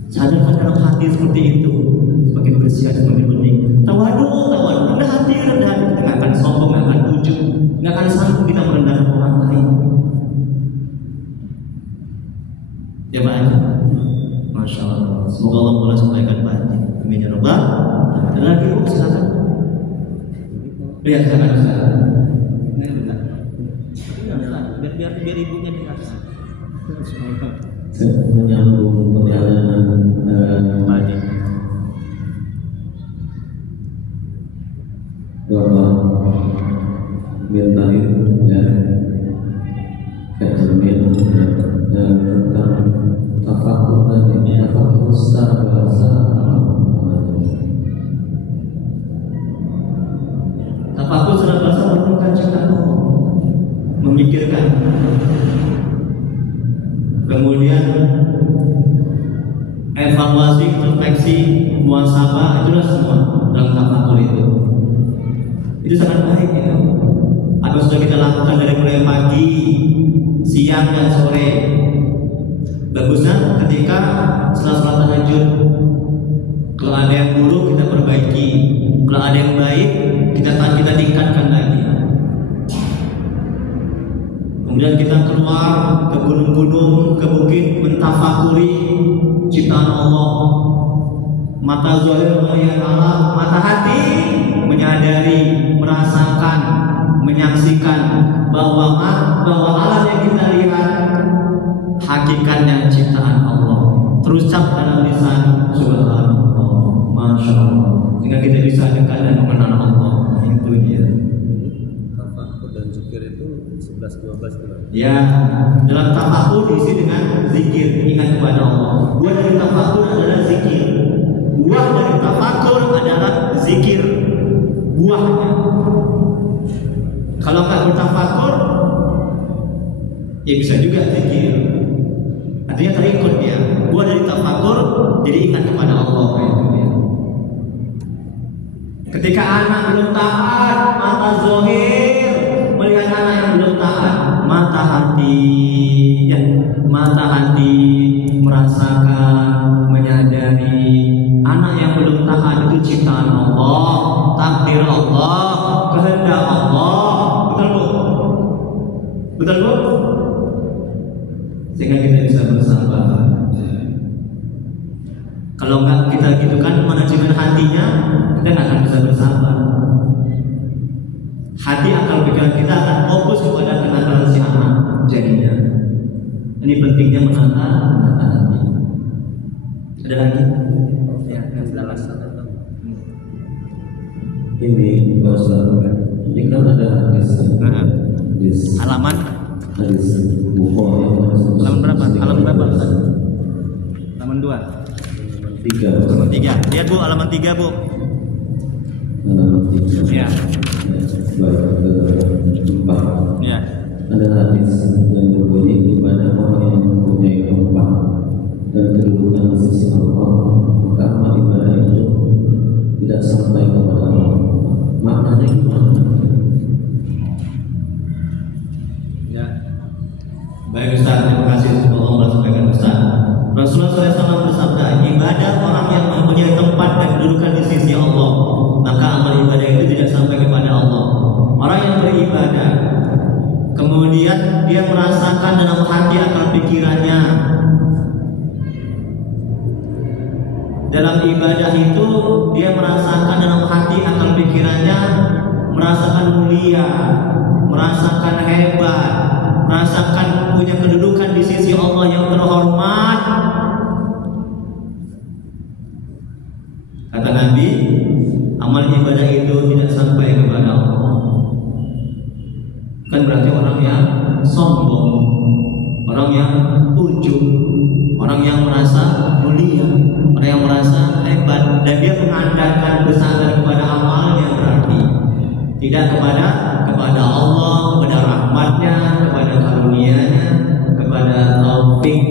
Sadarkan dalam hati seperti itu, semakin bersiap, semakin bening. Tawadu, rendah hati. Kita nggak akan sombong, nggak akan ujub, nggak akan sanggup kita merendahkan orang lain. Ya Pak Haji, Masya Allah. Semoga Allah mulai sampaikan Pak Haji. Amin ya Rabbal. Ada lagi Bu, silakan. Lihat silakan Ustaz. Biar ibunya dikasih. Menyambung perjalanan Haji. Bapak Bintahin dan cermin dan tentang tafakur tadi, tafakur secara bahasa. Tafakur secara bahasa merupakan ciptaan Allah, memikirkan. Kemudian evaluasi, introspeksi, muhasabah, itulah semua dalam tafakur itu. Itu sangat baik ya. Apa sudah kita lakukan dari mulai pagi, siang dan sore. Bagusnya ketika setelah sholat tahajud, kalau ada yang buruk kita perbaiki, kalau ada yang baik kita tingkatkan lagi. Kemudian kita keluar ke gunung-gunung, ke bukit, mentafakuri ciptaan Allah. Mata zahir melihat alam, mata hati menyadari, merasakan, menyaksikan bahwa alam yang kita lihat hakikatnya ciptaan Allah. Terucap dalam lisan subhanallah, masya Allah. Sehingga kita bisa dekat dan mengenal Allah. Itu dia. Tafakur dan zikir itu 11-12 bulan. Ya, dalam tafakur diisi dengan zikir, ingat kepada Allah. Buah dari tafakur adalah zikir. Buah dari tafakur adalah zikir. Buahnya. Kalau nggak bertafakur, ya bisa juga zikir. Artinya terikut dia. Buat dari tafakur, jadi ingat kepada Allah. Ketika anak belum taat, mata zahir melihat anak yang belum taat, mata hati, ya, mata hati merasakan, menyadari anak yang belum taat itu ciptaan Allah, takdir Allah, kehendak Allah. Betul bu? Betul bu? Sehingga kita bisa bersabar. Kalau enggak kita gitu kan manajemen hatinya, kita nggak akan bisa bersabar. Hati akal pikiran kita akan fokus kepada kenakalan si anak jadinya. Ini pentingnya menata hati. Ada lagi? Ya, Ini ini kan ada hadis halaman Bukhari halaman berapa? Halaman berapa? Halaman 2. Halaman 3. Lihat bu, halaman 3 bu. Halaman 3. Ya. Ya. Ada hadis yang berbunyi kepada orang yang mempunyai tempat dan kedudukan di sisi Allah, maka amal ibadah itu tidak sampai kepada Allah. Maknanya gimana? Ya. Baik Ustaz, terima kasih Allah sampaikan Ustaz. Rasulullah SAW bersabda, ibadah orang yang mempunyai tempat dan kedudukan di sisi Allah, maka amal ibadah itu tidak sampai kepada Allah. Orang yang beribadah, kemudian dia merasakan dalam hati akal pikirannya, dalam ibadah itu dia merasakan dalam hati akal pikirannya, merasakan mulia, merasakan hebat, merasakan punya kedudukan di sisi Allah yang terhormat. Kata Nabi, amal ibadah itu tidak sampai kepada Allah. Kan berarti orang yang sombong, orang yang ujub, orang yang merasa mulia, orang yang merasa hebat, dan dia mengandalkan bersandar kepada amalnya, berarti tidak kepada Allah, kepada rahmatnya, kepada karunia-Nya, kepada taufik.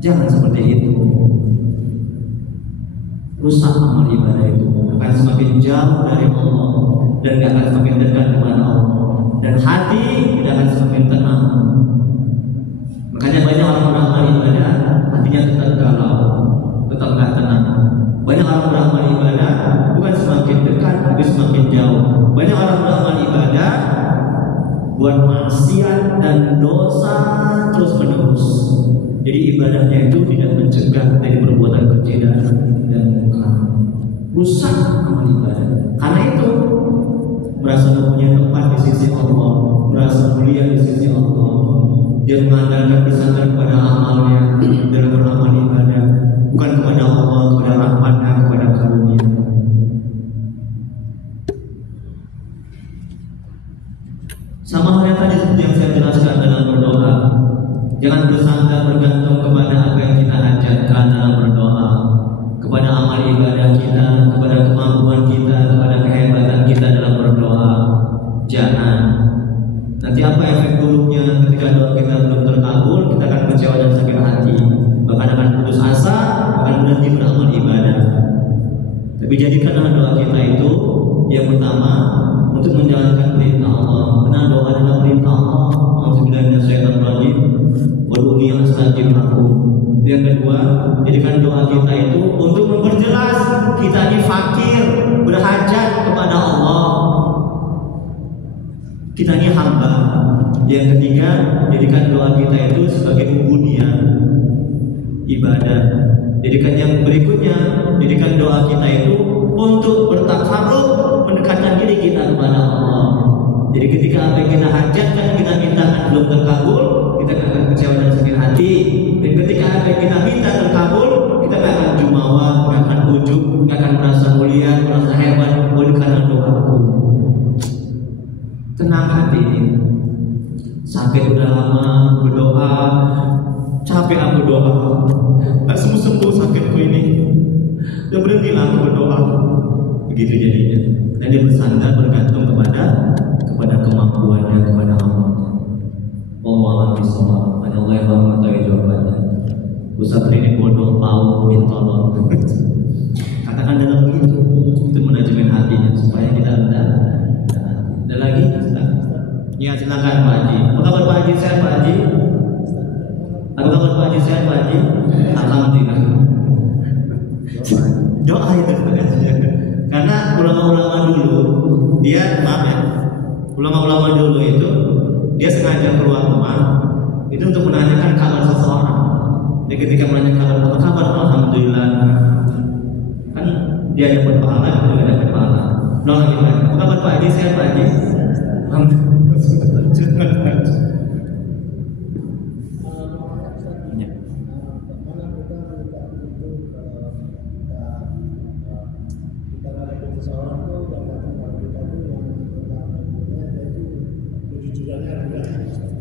Jangan seperti itu. Rusak amal ibadah itu, akan semakin jauh dari Allah dan gak akan semakin dekat kepada Allah, dan hati tidak akan semakin tenang. Makanya banyak orang beramal ibadah hatinya tetap galau, tetap gak tenang. Banyak orang beramal ibadah bukan semakin dekat tapi semakin jauh. Banyak orang beramal ibadah buat maksiat dan dosa terus menerus. Jadi ibadahnya itu tidak mencegah dari perbuatan keji dan munkar. Rusak amal ibadah. Karena itu merasa mempunyai tempat di sisi Allah, merasa mulia di sisi Allah. Dia mengandalkan bersandar kepada amalnya dalam beramal ibadah, bukan kepada Allah, kepada rahmatnya, kepada karunia. Sama halnya tadi seperti yang saya jelaskan dalam berdoa. Jangan bersandar bergantung kepada apa yang kita hajatkan dalam berdoa, kepada amal ibadah kita, kepada kemampuan kita, kepada kehebatan kita dalam berdoa. Jangan. Nanti apa efek buruknya ketika doa kita belum terkabul? Kita akan kecewa dan sakit hati, bahkan akan putus asa, akan berhenti beramal ibadah. Tapi jadikanlah doa kita itu yang pertama untuk menjalankan perintah Allah. Karena doa adalah perintah Allah. Alhamdulillah minasyaitonir rajim. Wad'uni astajib lakum. Yang kedua, jadikan doa kita itu untuk memperjelas kita ini fakir, berhajat kepada Allah. Kita ini hamba. Yang ketiga, jadikan doa kita itu sebagai ubudiyah, ibadah. Jadikan yang berikutnya, jadikan doa kita itu untuk bertakarrub, mendekatkan diri kita kepada Allah. Jadi ketika apa yang kita hajatkan, kita mintakan belum terkabul, kita akan kecewa dan sakit hati. Dan ketika apa yang kita minta terkabul, kita akan jumawa, akan ujub, akan merasa mulia, merasa hebat. Oleh karena doaku, tenang hati. Sakit udah lama berdoa, capek aku doa, tak sembuh sakitku ini. Dan berhentilah aku berdoa. Begitu jadinya. Dan dia bersandar bergantung kepada kemampuannya, kepada Allah. Allah Allah yang mengetahui jawabannya. Ustaz ini bodoh, pau, tolong. Katakan dalam begitu untuk menajemin hatinya supaya kita rendah. Ada lagi? Ya silakan Pak Haji. Apa kabar Pak Haji? Sehat Pak Haji? Apa kabar Pak Haji? Sehat Pak Haji? Alhamdulillah. Doa itu karena ulama-ulama dulu dia ulama-ulama dulu itu dia sengaja keluar rumah itu untuk menanyakan kabar seseorang. Dia ketika menanyakan apa kabar, alhamdulillah, kan dia dapat pahala, juga dapat pahala. Doa gimana? Apa kabar Pak Haji? Sehat Pak Haji? Alhamdulillah.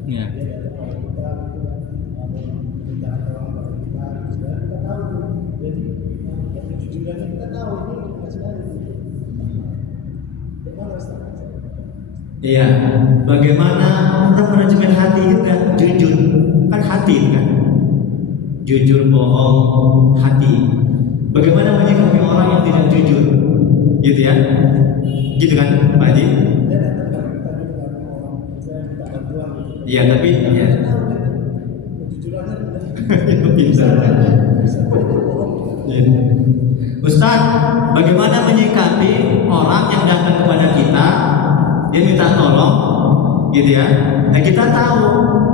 Ya. Iya, bagaimana kita manajemen hati juga jujur, kan hati kan, jujur bohong hati. Bagaimana menyikapi orang yang tidak jujur, gitu ya, gitu kan, Pak Haji? Iya, tapi ya. Bisa. Ustaz, bagaimana menyikapi orang yang datang kepada kita, dia minta tolong, gitu ya? Dan kita tahu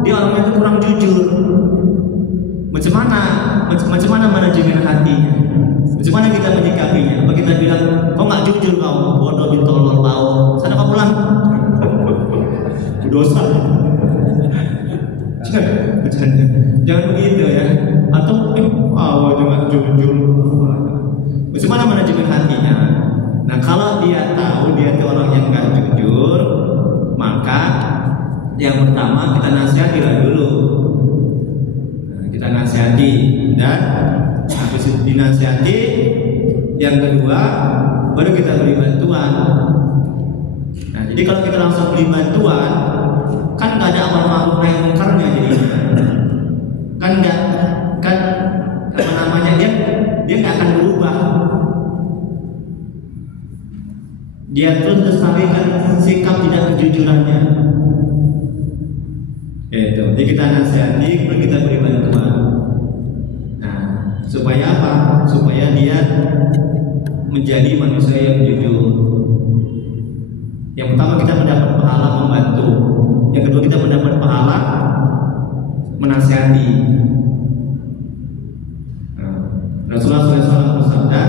dia orang itu kurang jujur. Macam mana manajemen hatinya? Macam mana kita menyikapinya? Apa kita bilang, kau nggak jujur kau, bodoh ditolong tahu, sana kau pulang, dosa. Jangan begitu ya. Atau awalnya nggak jujur. Bagaimana manajemen hatinya? Nah kalau dia tahu dia itu orang yang nggak jujur, maka yang pertama kita nasihatilah dulu. Nah, kita nasihati dan habis dinasihati, yang kedua baru kita beri bantuan. Nah jadi kalau kita langsung beri bantuan, kan nggak ada amar ma'ruf nahi mungkarnya jadinya. Kan apa namanya, dia nggak akan berubah. Dia terus lestarikan sikap tidak kejujurannya. Itu. Jadi kita nasihati, kita beri bantuan. Nah, supaya apa? Supaya dia menjadi manusia yang jujur. Yang pertama kita mendapat pahala membantu. Yang kedua kita mendapat pahala menasihati. Rasulullah SAW bersabda,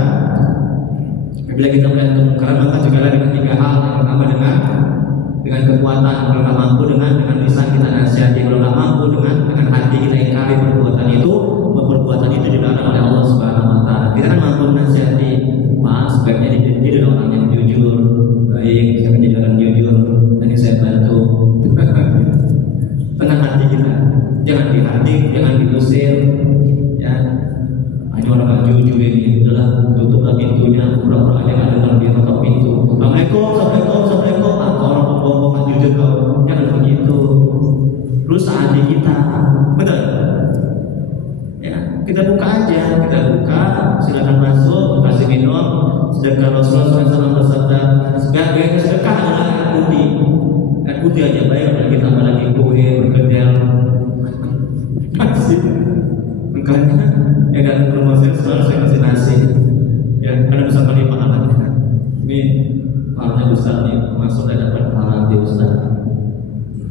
bila kita melihat kemungkaran maka cegahlah dengan 3 hal. Yang pertama dengan kekuatan, kalau nggak mampu dengan lisan kita nasihati, kalau nggak mampu dengan hati kita ingkari perbuatan itu dilarang oleh Allah Subhanahu Wa Taala. Kita kan mampu nasihati, Pak, sebaiknya dia adalah orang yang jujur, baik, saya menjadi orang jujur, nanti saya bantu. Tenang hati kita, jangan dihardik, jangan diusir, ya. Hanya orang nggak jujur ini, udahlah tutuplah pintunya, pura-pura aja nggak dengar dia ketok pintu. Assalamualaikum, atau orang pembohong nggak jujur kau, jangan begitu. Rusak hati kita, betul? Ya, kita buka aja, silakan masuk, kasih minum. Sedekah Rasulullah SAW bersabda, sebagai sedekah adalah air putih aja baik, apalagi tambah lagi kue, berkedel, kasih. Makanya ya datang ke rumah saya selalu saya kasih nasi, ya karena bisa kali pahalanya. Ini pahalanya besar nih, masuk dan dapat pahala di besar.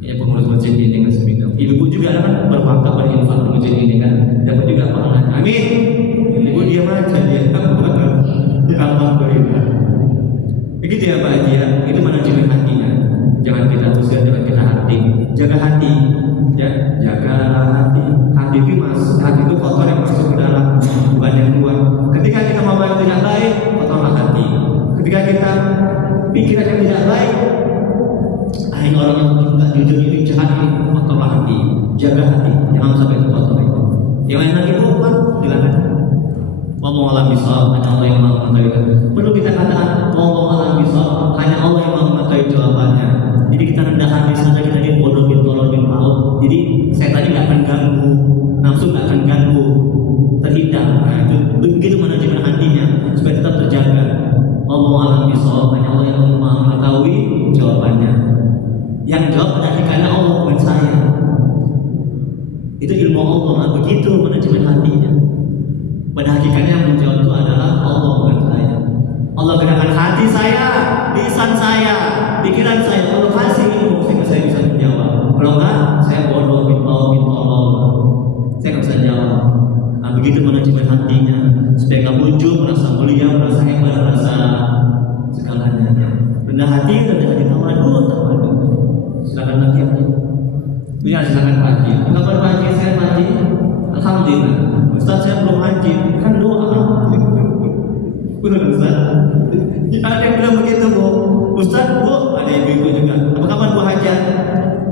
Ya pengurus masjid ini ngasih minum. Ibu juga kan berpangkat berinfak di masjid ini kan, dapat juga pahalanya. Amin. Ibu diam aja dia. Alhamdulillah. Begitu ya Pak Haji ya. Itu manajemen hatinya. Jangan kita usir, jangan kita hati. Jaga hati. Ya, jaga hati. Hati itu kotor yang masuk ke dalam, bukan yang keluar. Ketika kita mau yang tidak baik, kotorlah hati. Ketika kita pikiran yang tidak baik, ini orang yang tidak jujur ini jahat ini, kotorlah hati. Jaga hati, jangan sampai itu kotor itu. Yang lain lagi bukan, silakan. Ngomong alam bisawab, hanya Allah yang maha mengetahui. Perlu kita katakan ngomong alam bisawab, hanya Allah yang maha mengetahui jawabannya. Jadi kita rendah hati saja, kita ini bodoh bin tolol bin maut. Jadi saya tadi nggak akan ganggu ganggu, nafsu nggak akan ganggu, terhindar. Nah, itu begitu manajemen hatinya supaya tetap terjaga. Allah alam bisawab, hanya Allah yang mengetahui jawabannya. Yang jawab hatinya Allah, bukan saya. Itu ilmu Allah. Begitu manajemen hatinya. Pada hakikatnya yang menjawab itu adalah Allah, bukan saya. Allah gerakkan hati saya, lisan saya, pikiran saya. Allah kasih ilmu sehingga saya bisa menjawab. Kalau enggak, saya bodoh, bintol. Saya nggak bisa jawab. Nah, begitu manajemen hatinya supaya nggak muncul merasa mulia, merasa hebat, merasa segalanya. Rendah hati tawadu. Silakan lagi aja. Ini silakan Pak Haji. Kabar Pak Haji, saya Pak Haji. Alhamdulillah. Ustaz saya belum haji, kan doa. Benar Ustaz? Ya, ada yang bilang begitu Bu. Ustaz, Bu, ada ibu-ibu juga. Apa kabar Bu Haji?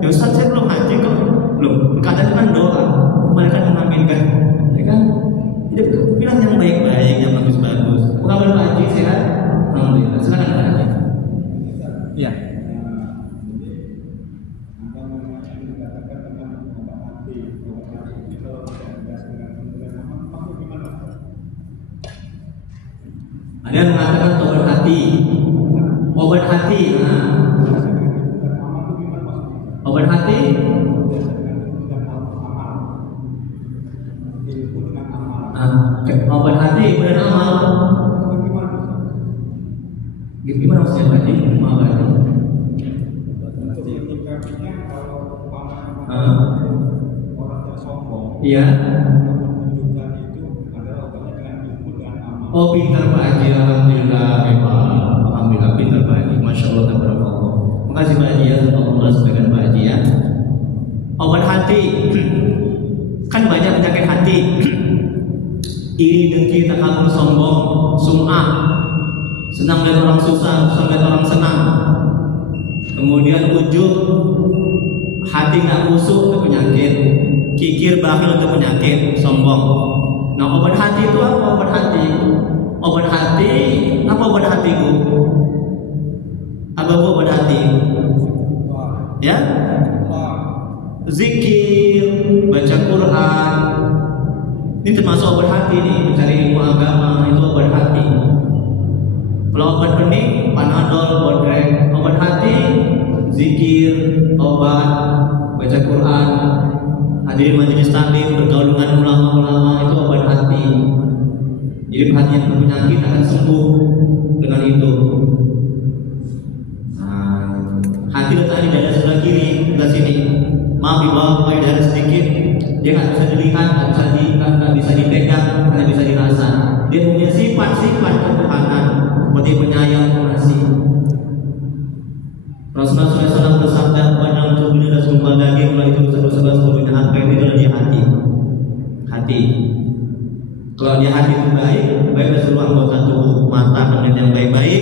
Ya Ustaz saya belum haji kok. Belum. Kadang kan doa. Mereka mengaminkan. Ya kan? Jadi bilang yang baik-baik, yang bagus-bagus. Apa kabar Pak Haji? Sehat? Alhamdulillah. Silakan Pak Haji. Ya. Ada yang mengatakan obat hati. Obat hati. Nah. Obat hati. Obat hati kemudian amal. Gimana maksudnya tadi? Obat hati. Iya. Oh, pintar Pak Haji, alhamdulillah, alhamdulillah pintar Pak Haji, masya Allah, tabarakallah. Makasih Pak Haji ya, Allah sebagian Pak Haji ya. Obat hati, kan banyak penyakit hati. Iri, dengki, takabur, sombong, sum'ah, senang lihat orang susah, susah lihat orang senang. Kemudian ujub, hati nggak kusuk, itu penyakit. Kikir, bakhil, itu penyakit, sombong. Nah, obat hati itu apa? Obat hati. Obat hati, apa obat hatiku? Apa obat hati? Ya? Zikir, baca Quran. Ini termasuk obat hati nih, mencari ilmu agama, itu obat hati. Kalau obat bening, Panadol, Bodrek. Obat hati, zikir, obat, baca Quran, hadirin majelis taklim, bergaul dengan ulama-ulama, itu obat hati. Jadi hati yang berpenyakit akan sembuh dengan itu. Nah, hati letaknya di dada sebelah kiri, sebelah sini. Maaf di bawah dada sedikit, dia nggak bisa dilihat, nggak bisa dipegang, nggak bisa dirasa. Dia punya sifat-sifat ketuhanan seperti penyayang, pengasih. Rasulullah SAW bersabda, "Pada tubuh dan sumpah daging, mulai itu dosa-dosa seluruhnya apa yang tidak di hati." Hati. Kalau di hati itu baik dari seluruh anggota tubuh, mata kemudian yang baik-baik,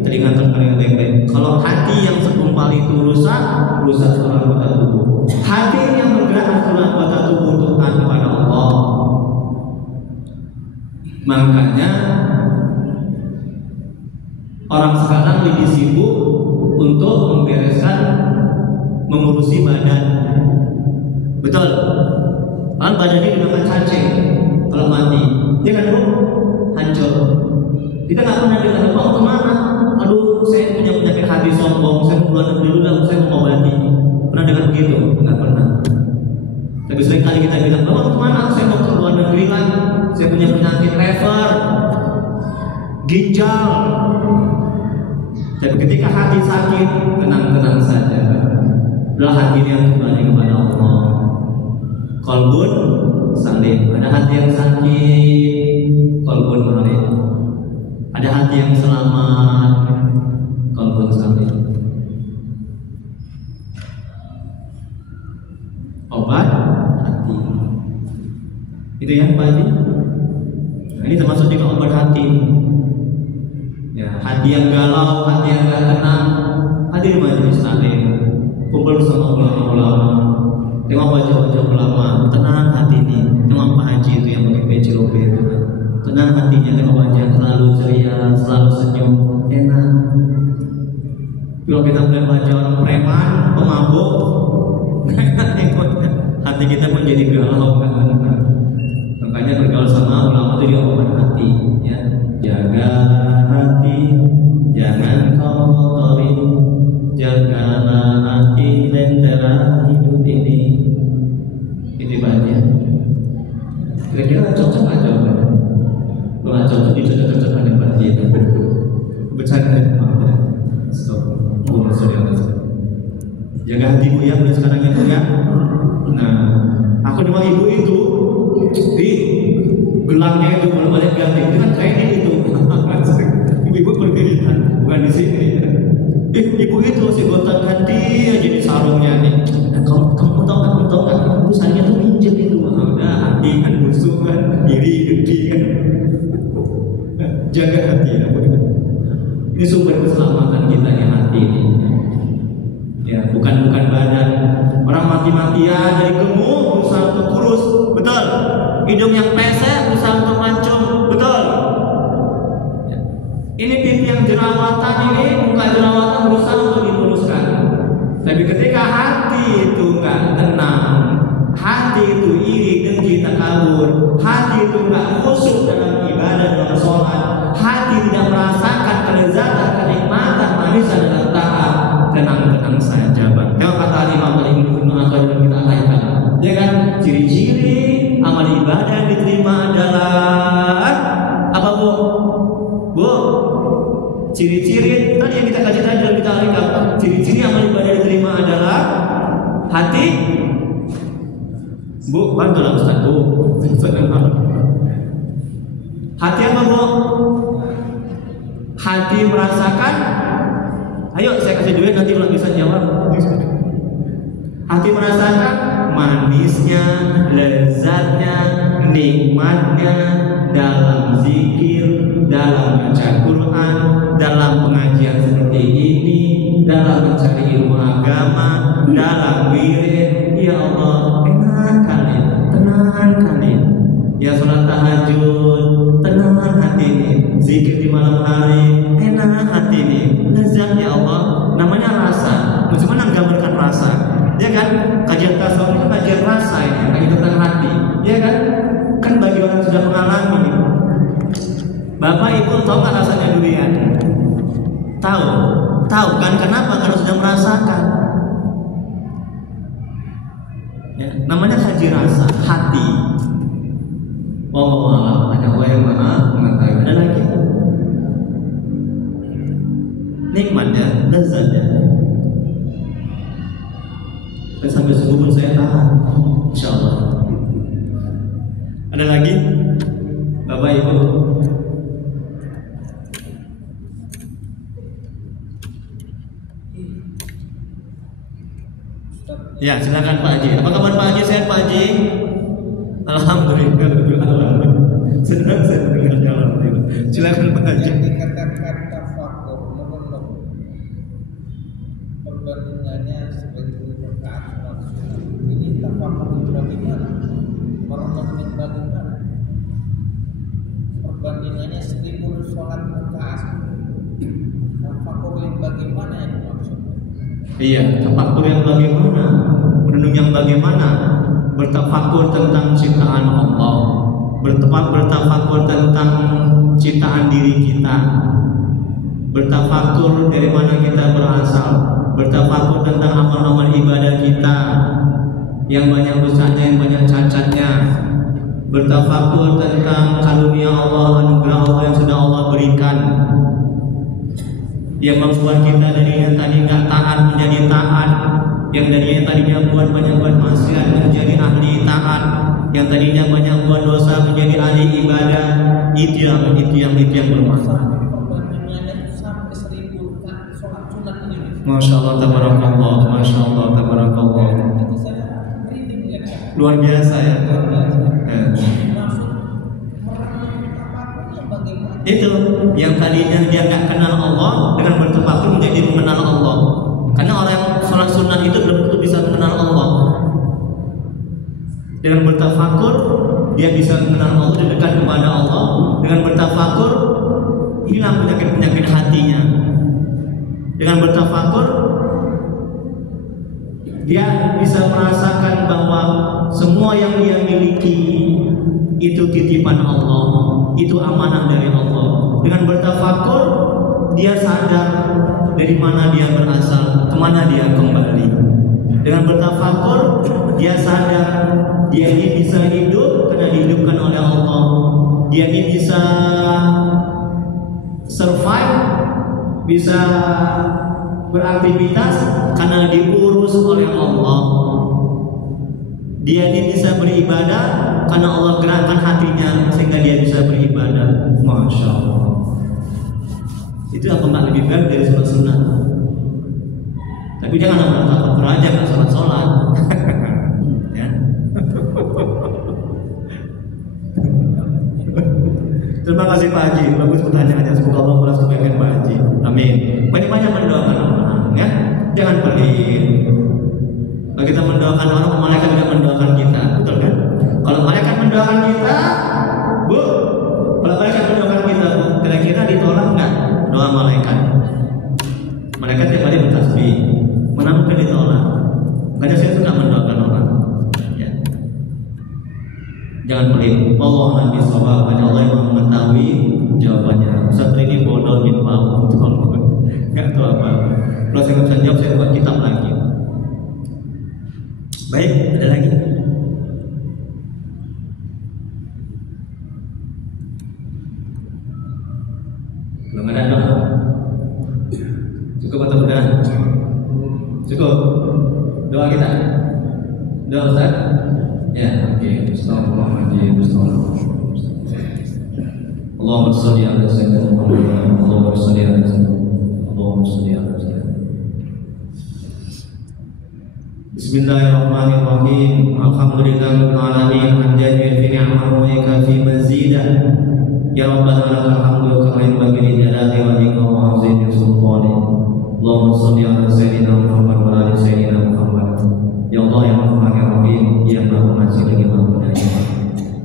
telinga yang baik-baik. Kalau hati yang segumpal itu rusak seluruh anggota tubuh. Hati yang bergerak seluruh anggota tubuh untuk taat kepada Allah. Makanya orang sekarang lebih sibuk untuk membereskan, mengurusi badan. Betul. Kan badannya juga akan cacing kalau mati. Dia kan hancur. Kita nggak pernah ditanya, "Oh kemana? Aduh, saya punya penyakit hati sombong. Saya mau keluar negeri dulu, saya mau obati." Pernah dengar begitu? Nggak pernah. Tapi sering kali kita bilang, "Oh kemana? Saya mau keluar negeri kan. Saya punya penyakit lever, ginjal." Dan ketika hati sakit, tenang-tenang saja. Adalah hati yang kembali kepada Allah. Qalbun salim. Ada hati yang sakit, qalbun salim. Ada hati yang selamat, qalbun salim. Obat hati. Itu ya Pak Haji. Nah, ini termasuk juga obat hati. Ya, hati yang galau, hati yang gak tenang, hadir majelis taklim, kumpul bersama ulama-ulama, tengok wajah-wajah ulama, tenang hati ini. Tengok Pak Haji itu yang pakai peci robe itu, tenang hatinya, tengok wajah selalu ceria, selalu senyum, enak. Kalau kita melihat wajah orang preman, pemabuk, enak tengoknya. hati kita pun jadi galau kan. Makanya bergaul sama ulama itu diobat hati, ya. Jaga hati, jangan kau kotori, jagalah hati lentera hidup ini. Ini bahagia. Kira-kira cocok nggak jawabannya? Kalau cocok dicocok-cocokkan dengan bahagia. Bercanda ya. Stop. Sorry. Jaga hatimu ya, mulai sekarang ya ya. Nah, aku nama ibu itu di gelangnya itu belum ada ganti, itu kan training itu. Ibu-ibu berkeliling, bukan di sini. Ibu itu si gonta ganti aja di sarungnya nih. Kamu tahu nggak? Urusannya tuh minjem itu. Udah hati kan musuh kan, iri gede kan. Jaga hati ya. Ini sumber keselamatan kita ya, hati ini. Ya, bukan badan. Orang mati-matian dari gemuk berusaha untuk kurus, betul. Hidung yang pesek berusaha untuk mancung, betul. Ya. Ini pipi yang jerawatan ini, muka jerawatan berusaha untuk diluruskan. Tapi ketika hati itu nggak tenang, hati itu iri, dengki, takabur, hati itu nggak khusyuk dalam ibadah, dalam sholat, hati tidak merasakan kelezatan, kenikmatan, manisan dalam taat, tenang saja, Bang. Kalau kata Imam Malik bin Anas yang kita kaitkan, ya kan? Ciri-ciri amal ibadah yang diterima adalah apa, Bu? Bu? Ciri-ciri tadi yang kita kaji tadi dalam kita rekap. Ciri-ciri amal ibadah yang diterima adalah hati. Bu, bantulah Ustaz, Bu. Hati apa, Bu? Hati merasakan. Ayo saya kasih duit nanti ulang bisa jawab. Hati merasakan manisnya, lezatnya, nikmatnya dalam zikir, dalam baca Quran, dalam pengajian seperti ini, dalam mencari ilmu agama, dalam wirid. Ya Allah, tenang kali. Ya sholat tahajud, tenang hati ini. Zikir di malam hari, enak hati ini. Lezat ya Allah, namanya rasa. Bagaimana menggambarkan rasa? Ya kan? Kajian tasawuf itu kajian rasa ini, kajian tentang hati. Ya kan? Kan bagi orang yang sudah mengalami. Bapak Ibu tahu nggak rasanya durian? Tahu kan? Kenapa? Karena sudah merasakan. Ya, namanya kaji rasa, hati. Allah hanya Allah yang maha mengetahui. Ada lagi? Nikmatnya, lezatnya. Dan sampai subuh pun saya tahan, insya Allah. Ada lagi, Bapak Ibu? Ya, silakan Pak Haji. Apa kabar Pak Haji? Sehat Pak Haji? Alhamdulillah. Senang saya mendengarnya. Alhamdulillah. Silakan Pak Haji. Dikatakan tafakur merenung, perbandingannya sebagai rakaat sunat. Ini tafakur bagaimana? Merenung bagaimana? Perbandingannya 1000 sholat rakaat. Tafakur yang bagaimana yang dimaksud? Iya, tafakur yang bagaimana? Merenung yang bagaimana? Bertafakur tentang ciptaan Allah, bertafakur tentang ciptaan diri kita, bertafakur dari mana kita berasal, bertafakur tentang amal-amal ibadah kita yang banyak dosanya, yang banyak cacatnya, bertafakur tentang karunia Allah, anugerah Allah yang sudah Allah berikan, yang membuat kita dari yang tadi nggak taat menjadi taat, yang tadinya buat banyak buat maksiat menjadi ahli taat, yang tadinya banyak buat dosa menjadi ahli ibadah. Itu yang bermanfaat. Sampai 1000 sholat sunat ini. Masya Allah, tabarakallah, Masya Allah, tabarakallah. Itu saya kritik ya. Luar biasa ya. Maksud merenung tafakurnya bagaimana? Itu yang tadinya dia nggak kenal Allah, dengan bertafakur menjadi mengenal Allah. Karena orang yang sholat sunnah itu belum tentu bisa mengenal Allah. Dengan bertafakur dia bisa mengenal Allah dan dekat kepada Allah. Dengan bertafakur hilang penyakit-penyakit hatinya. Dengan bertafakur dia bisa merasakan bahwa titipan Allah, itu amanah dari Allah. Dengan bertafakur, dia sadar dari mana dia berasal, kemana dia kembali. Dengan bertafakur, dia sadar dia ini bisa hidup karena dihidupkan oleh Allah. Dia ini bisa survive, bisa beraktivitas karena diurus oleh Allah. Dia ini bisa beribadah karena Allah gerakkan hatinya sehingga dia bisa beribadah. Masya Allah. Itu apa nggak lebih baik dari sholat sunnah? Tapi jangan takut beraja nggak sholat. Ya. Terima kasih Pak Haji, bagus pertanyaannya. Semoga Allah balas kebaikan Pak Haji. Amin. Banyak-banyak mendoakan orang, ya. Jangan pelit. Kalau kita mendoakan orang, malaikat juga mendoakan kita, betul kan? Kalau malaikat mendoakan kita, Bu, kalau malaikat mendoakan kita, Bu, kira-kira ditolak nggak doa malaikat? Malaikat tiap hari bertasbih, mana mungkin ditolak? Makanya saya suka mendoakan orang. Ya. Jangan pelit. Allah Nabi SAW, hanya Allah yang mengetahui jawabannya. Ustaz ini bodoh bin Paul, nggak tahu apa. Kalau saya nggak bisa jawab, saya buat kitab lagi. Baik, ada lagi? Belum ada doa? Cukup atau udah? Cukup? Doa kita? Doa Ustaz? Ya, oke. Bismillahirrahmanirrahim. Allahumma sholli ala sayyidina Muhammad. Allahumma sholli ala sayyidina Muhammad. Allahumma sholli ala sayyidina Muhammad. Bismillahirrahmanirrahim. Alhamdulillahirabbil alamin. Hamdan fi ni'amahu wa kafi mazidah. Ya Rabbana lakal hamdu kama yanbaghi li jalali wajhika wa 'azimi sultanik. Allahumma sholli ala sayyidina Muhammad wa ala sayyidina Muhammad. Ya Allah yang Maha Rahim, yang Maha Pengasih lagi Maha Penyayang.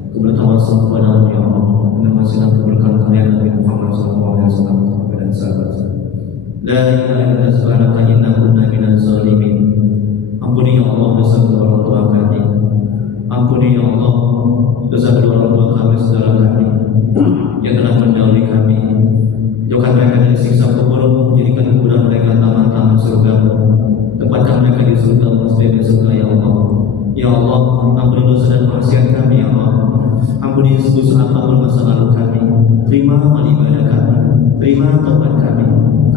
Aku bertawassul kepada-Mu ya Allah, dengan wasilah keberkahan kalian Nabi Muhammad SAW dan sahabat-sahabat. La ilaha illa anta subhanaka inna kunna minaz zalimin. Ampuni ya Allah dosa kedua orang tua kami. Ampuni ya Allah dosa kedua orang tua kami, saudara kami yang telah mendahului kami. Jauhkan mereka dari siksa kubur, jadikan kuburan mereka taman-taman surga-Mu. Tempatkan mereka di surga-Mu sebagai surga ya Allah. Ya Allah, ampuni dosa dan maksiat kami ya Allah. Ampuni sebesar apapun masa lalu kami. Terima amal ibadah kami, terima taubat kami,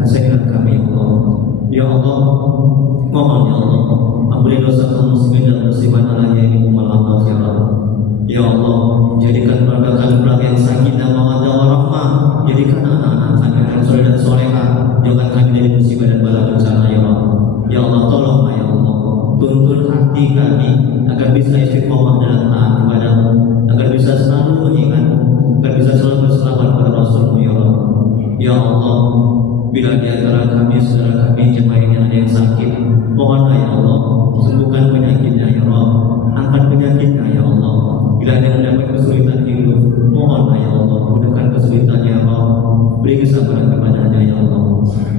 kasihanilah kami ya Allah. Ya Allah, mohon ya Allah, ampuni dosa kaum muslimin dan muslimat alaihi ini umal akhirah. Ya Allah, jadikan keluarga kami keluarga yang sakinah mawaddah warahmah. Jadikan anak-anak kami yang soleh dan solehah. Jauhkan kami dari musibah dan bala bencana ya Allah. Ya Allah, tolonglah ya Allah, tuntun hati kami agar bisa istiqomah dalam taat kepada-Mu, agar bisa selalu mengingat-Mu, agar bisa selalu berselawat kepada Rasul-Mu ya Allah. Ya Allah, bila di antara kami, saudara kami, jemaah ini ada yang sakit, mohonlah ya Allah, sembuhkan penyakitnya ya Allah, angkat penyakitnya ya Allah. Bila ada yang mendapat kesulitan hidup, mohonlah ya Allah, mudahkan kesulitannya ya Allah, beri kesabaran kepadanya ya Allah.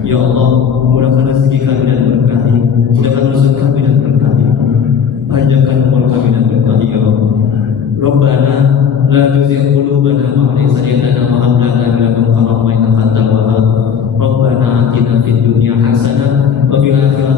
Ya Allah, mudahkan rezeki kami dan berkahi, mudahkan urusan kami dan berkahi, panjangkan umur kami dan berkahi ya Allah. Rabbana la tuzigh qulubana ba'da idh hadaytana wa hab lana min ladunka rahmatan innaka antal wahhab. Rabbana atina fid dunya hasanah wa fil akhirati